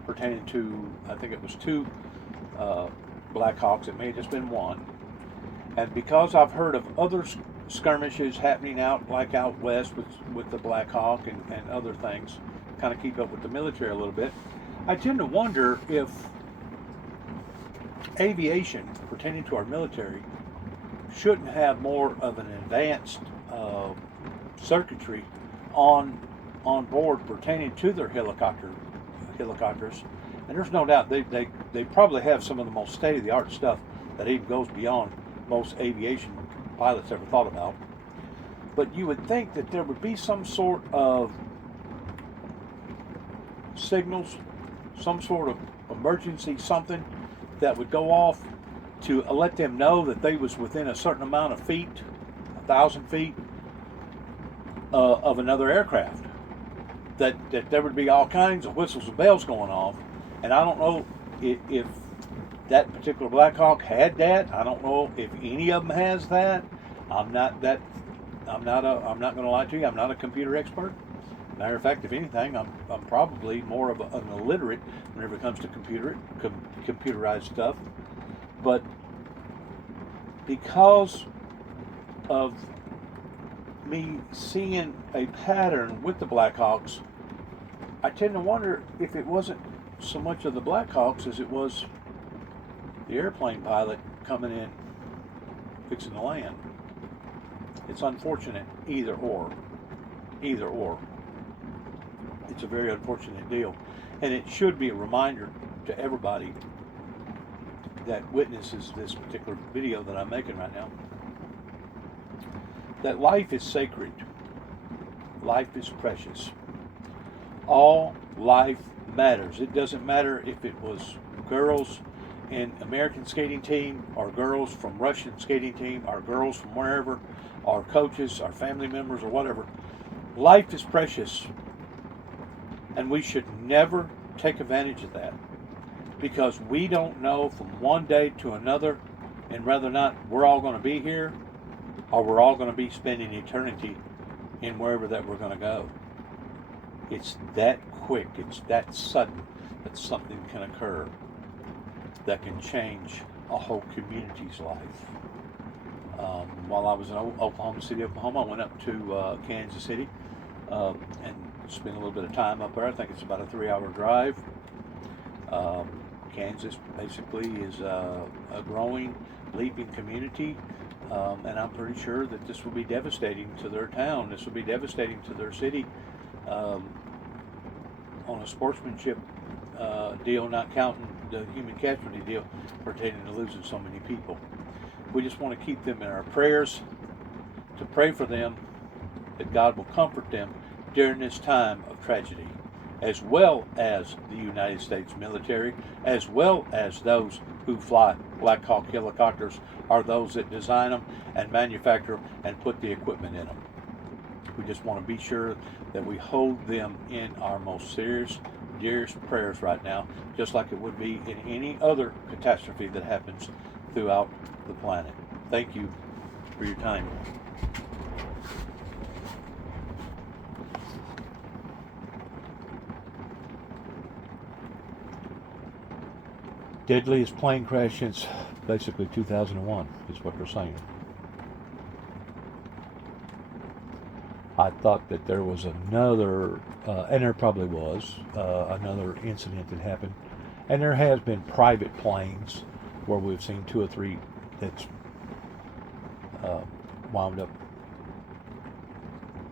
pertaining to, I think it was 2 Black Hawks. It may have just been 1. And because I've heard of other skirmishes happening out west with the Black Hawk and other things, kind of keep up with the military a little bit, I tend to wonder if aviation pertaining to our military shouldn't have more of an advanced circuitry on board pertaining to their helicopters. And there's no doubt they probably have some of the most state-of-the-art stuff that even goes beyond most aviation pilots ever thought about. But you would think that there would be some sort of signals, some sort of emergency something that would go off to let them know that they was within a certain amount of feet, 1,000 feet of another aircraft. That there would be all kinds of whistles and bells going off. And I don't know if that particular Black Hawk had that. I don't know if any of them has that. I'm not going to lie to you. I'm not a computer expert. Matter of fact, if anything, I'm probably more of an illiterate whenever it comes to computerized stuff. But because of me seeing a pattern with the Black Hawks, I tend to wonder if it wasn't so much of the Black Hawks as it was the airplane pilot coming in, fixing to land. It's unfortunate, either or. It's a very unfortunate deal. And it should be a reminder to everybody that witnesses this particular video that I'm making right now, that life is sacred. Life is precious. All life matters. It doesn't matter if it was girls in American skating team, or girls from Russian skating team, or girls from wherever, or coaches, or family members, or whatever. Life is precious. And we should never take advantage of that, because we don't know from one day to another, and whether or not we're all going to be here, or we're all going to be spending eternity in wherever that we're going to go. It's that quick, it's that sudden that something can occur that can change a whole community's life. While I was in Oklahoma City, Oklahoma, I went up to Kansas City and spent a little bit of time up there. I think it's about a 3-hour drive. Kansas basically is a growing, leaping community, and I'm pretty sure that this will be devastating to their town. This will be devastating to their city on a sportsmanship deal, not counting the human casualty deal pertaining to losing so many people. We just want to keep them in our prayers, to pray for them, that God will comfort them during this time of tragedy, as well as the United States military, as well as those who fly Black Hawk helicopters, or those that design them and manufacture them and put the equipment in them. We just want to be sure that we hold them in our most serious, dearest prayers right now, just like it would be in any other catastrophe that happens throughout the planet. Thank you for your time. deadliest plane crash since basically 2001 is what they're saying. I thought that there was another, and there probably was, another incident that happened. And there has been private planes where we've seen 2 or 3 that's wound up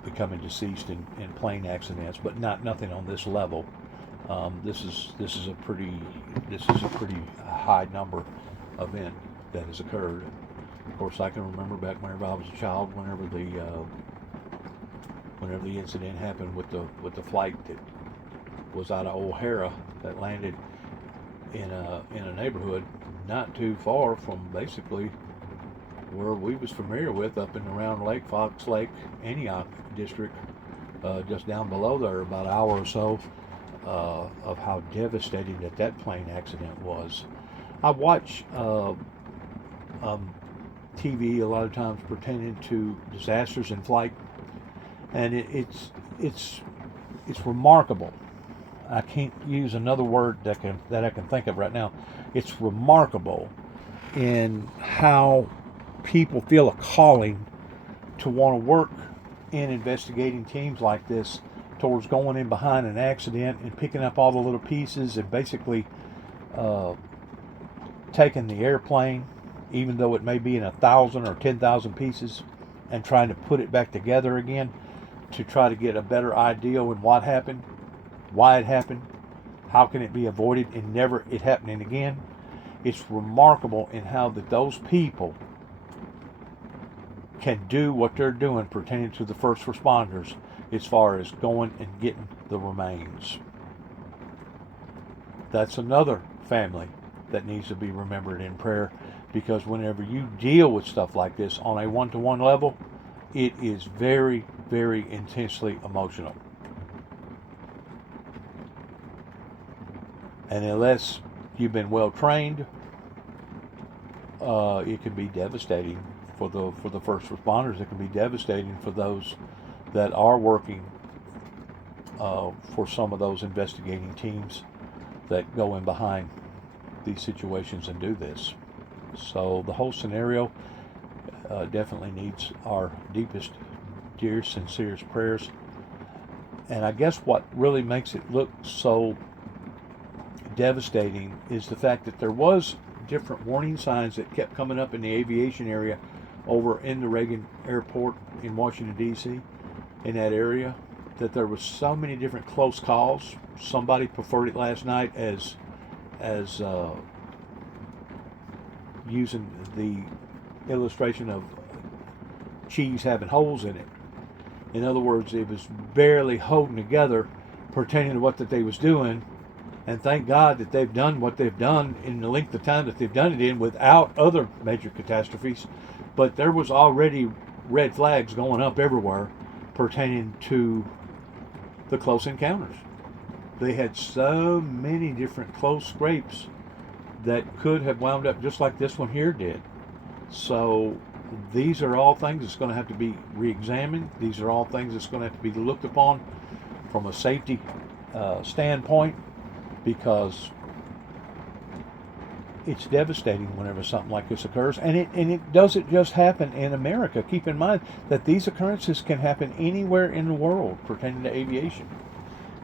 becoming deceased in plane accidents, but nothing on this level. This is a pretty high number event that has occurred. Of course, I can remember back whenever I was a child, whenever the incident happened with the flight that was out of O'Hara that landed in a neighborhood not too far from basically where we was familiar with, up and around Fox Lake, Antioch district, just down below there, about an hour or so, of how devastating that plane accident was. I watch TV a lot of times pertaining to disasters in flight, and it's remarkable. I can't use another word that I can think of right now. It's remarkable in how people feel a calling to want to work in investigating teams like this, towards going in behind an accident and picking up all the little pieces and basically taking the airplane, even though it may be in 1,000 or 10,000 pieces, and trying to put it back together again to try to get a better idea on what happened, why it happened, how can it be avoided and never it happening again. It's remarkable in how that those people can do what they're doing pertaining to the first responders as far as going and getting the remains. That's another family that needs to be remembered in prayer, because whenever you deal with stuff like this on a one-to-one level, it is very, very intensely emotional. And unless you've been well trained, it can be devastating for the first responders. It can be devastating for those that are working for some of those investigating teams that go in behind these situations and do this. So the whole scenario definitely needs our deepest, dearest, sincerest prayers. And I guess what really makes it look so devastating is the fact that there was different warning signs that kept coming up in the aviation area over in the Reagan Airport in Washington, D.C., in that area, that there was so many different close calls. Somebody preferred it last night as using the illustration of cheese having holes in it. In other words, it was barely holding together pertaining to what that they was doing. And thank God that they've done what they've done in the length of time that they've done it in without other major catastrophes. But there was already red flags going up everywhere pertaining to the close encounters. They had so many different close scrapes that could have wound up just like this one here did. So these are all things that's going to have to be re-examined. These are all things that's going to have to be looked upon from a safety standpoint, because it's devastating whenever something like this occurs. And it doesn't just happen in America. Keep in mind that these occurrences can happen anywhere in the world pertaining to aviation.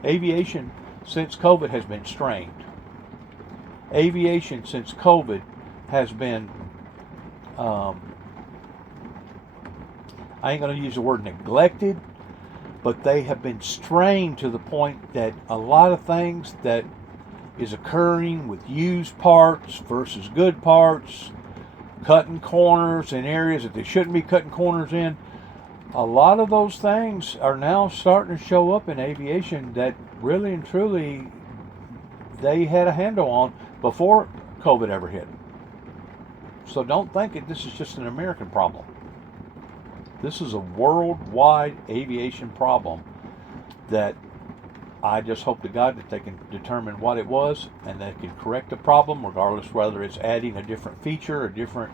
Aviation since COVID has been strained. Aviation since COVID has been, I ain't going to use the word neglected, but they have been strained to the point that a lot of things that is occurring with used parts versus good parts, cutting corners in areas that they shouldn't be cutting corners in, a lot of those things are now starting to show up in aviation that really and truly they had a handle on before COVID ever hit. So don't think that this is just an American problem. This is a worldwide aviation problem that I just hope to God that they can determine what it was and they can correct the problem, regardless whether it's adding a different feature, a different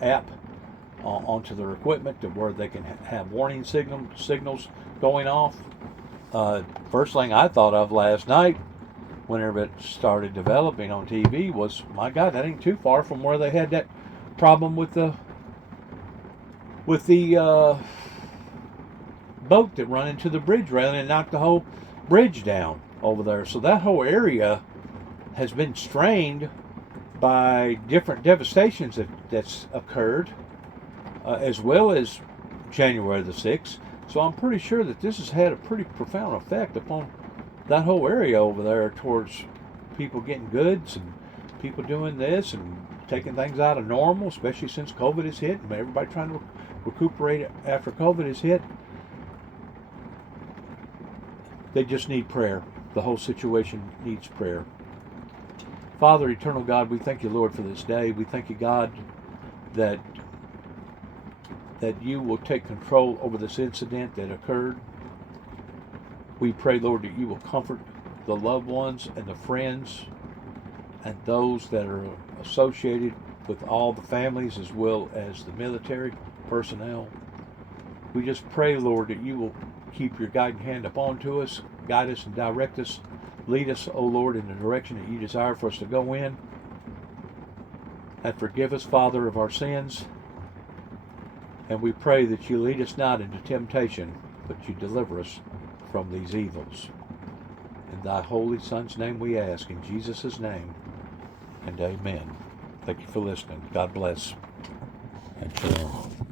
app onto their equipment to where they can have warning signals going off. First thing I thought of last night whenever it started developing on TV was, my God, that ain't too far from where they had that problem with the boat that run into the bridge railing and knocked the whole bridge down over there. So that whole area has been strained by different devastations that's occurred, as well as January the 6th. So I'm pretty sure that this has had a pretty profound effect upon that whole area over there, towards people getting goods and people doing this and taking things out of normal, especially since COVID has hit and everybody trying to recuperate after COVID has hit. They just need prayer. The whole situation needs prayer. Father, eternal God, we thank you, Lord, for this day. We thank you, God, that you will take control over this incident that occurred. We pray, Lord, that you will comfort the loved ones and the friends and those that are associated with all the families, as well as the military personnel. We just pray, Lord, that you will keep your guiding hand upon to us, guide us and direct us, lead us, O Lord, in the direction that you desire for us to go in. And forgive us, Father, of our sins. And we pray that you lead us not into temptation, but you deliver us from these evils. In thy holy Son's name we ask, in Jesus' name, and amen. Thank you for listening. God bless, and shalom.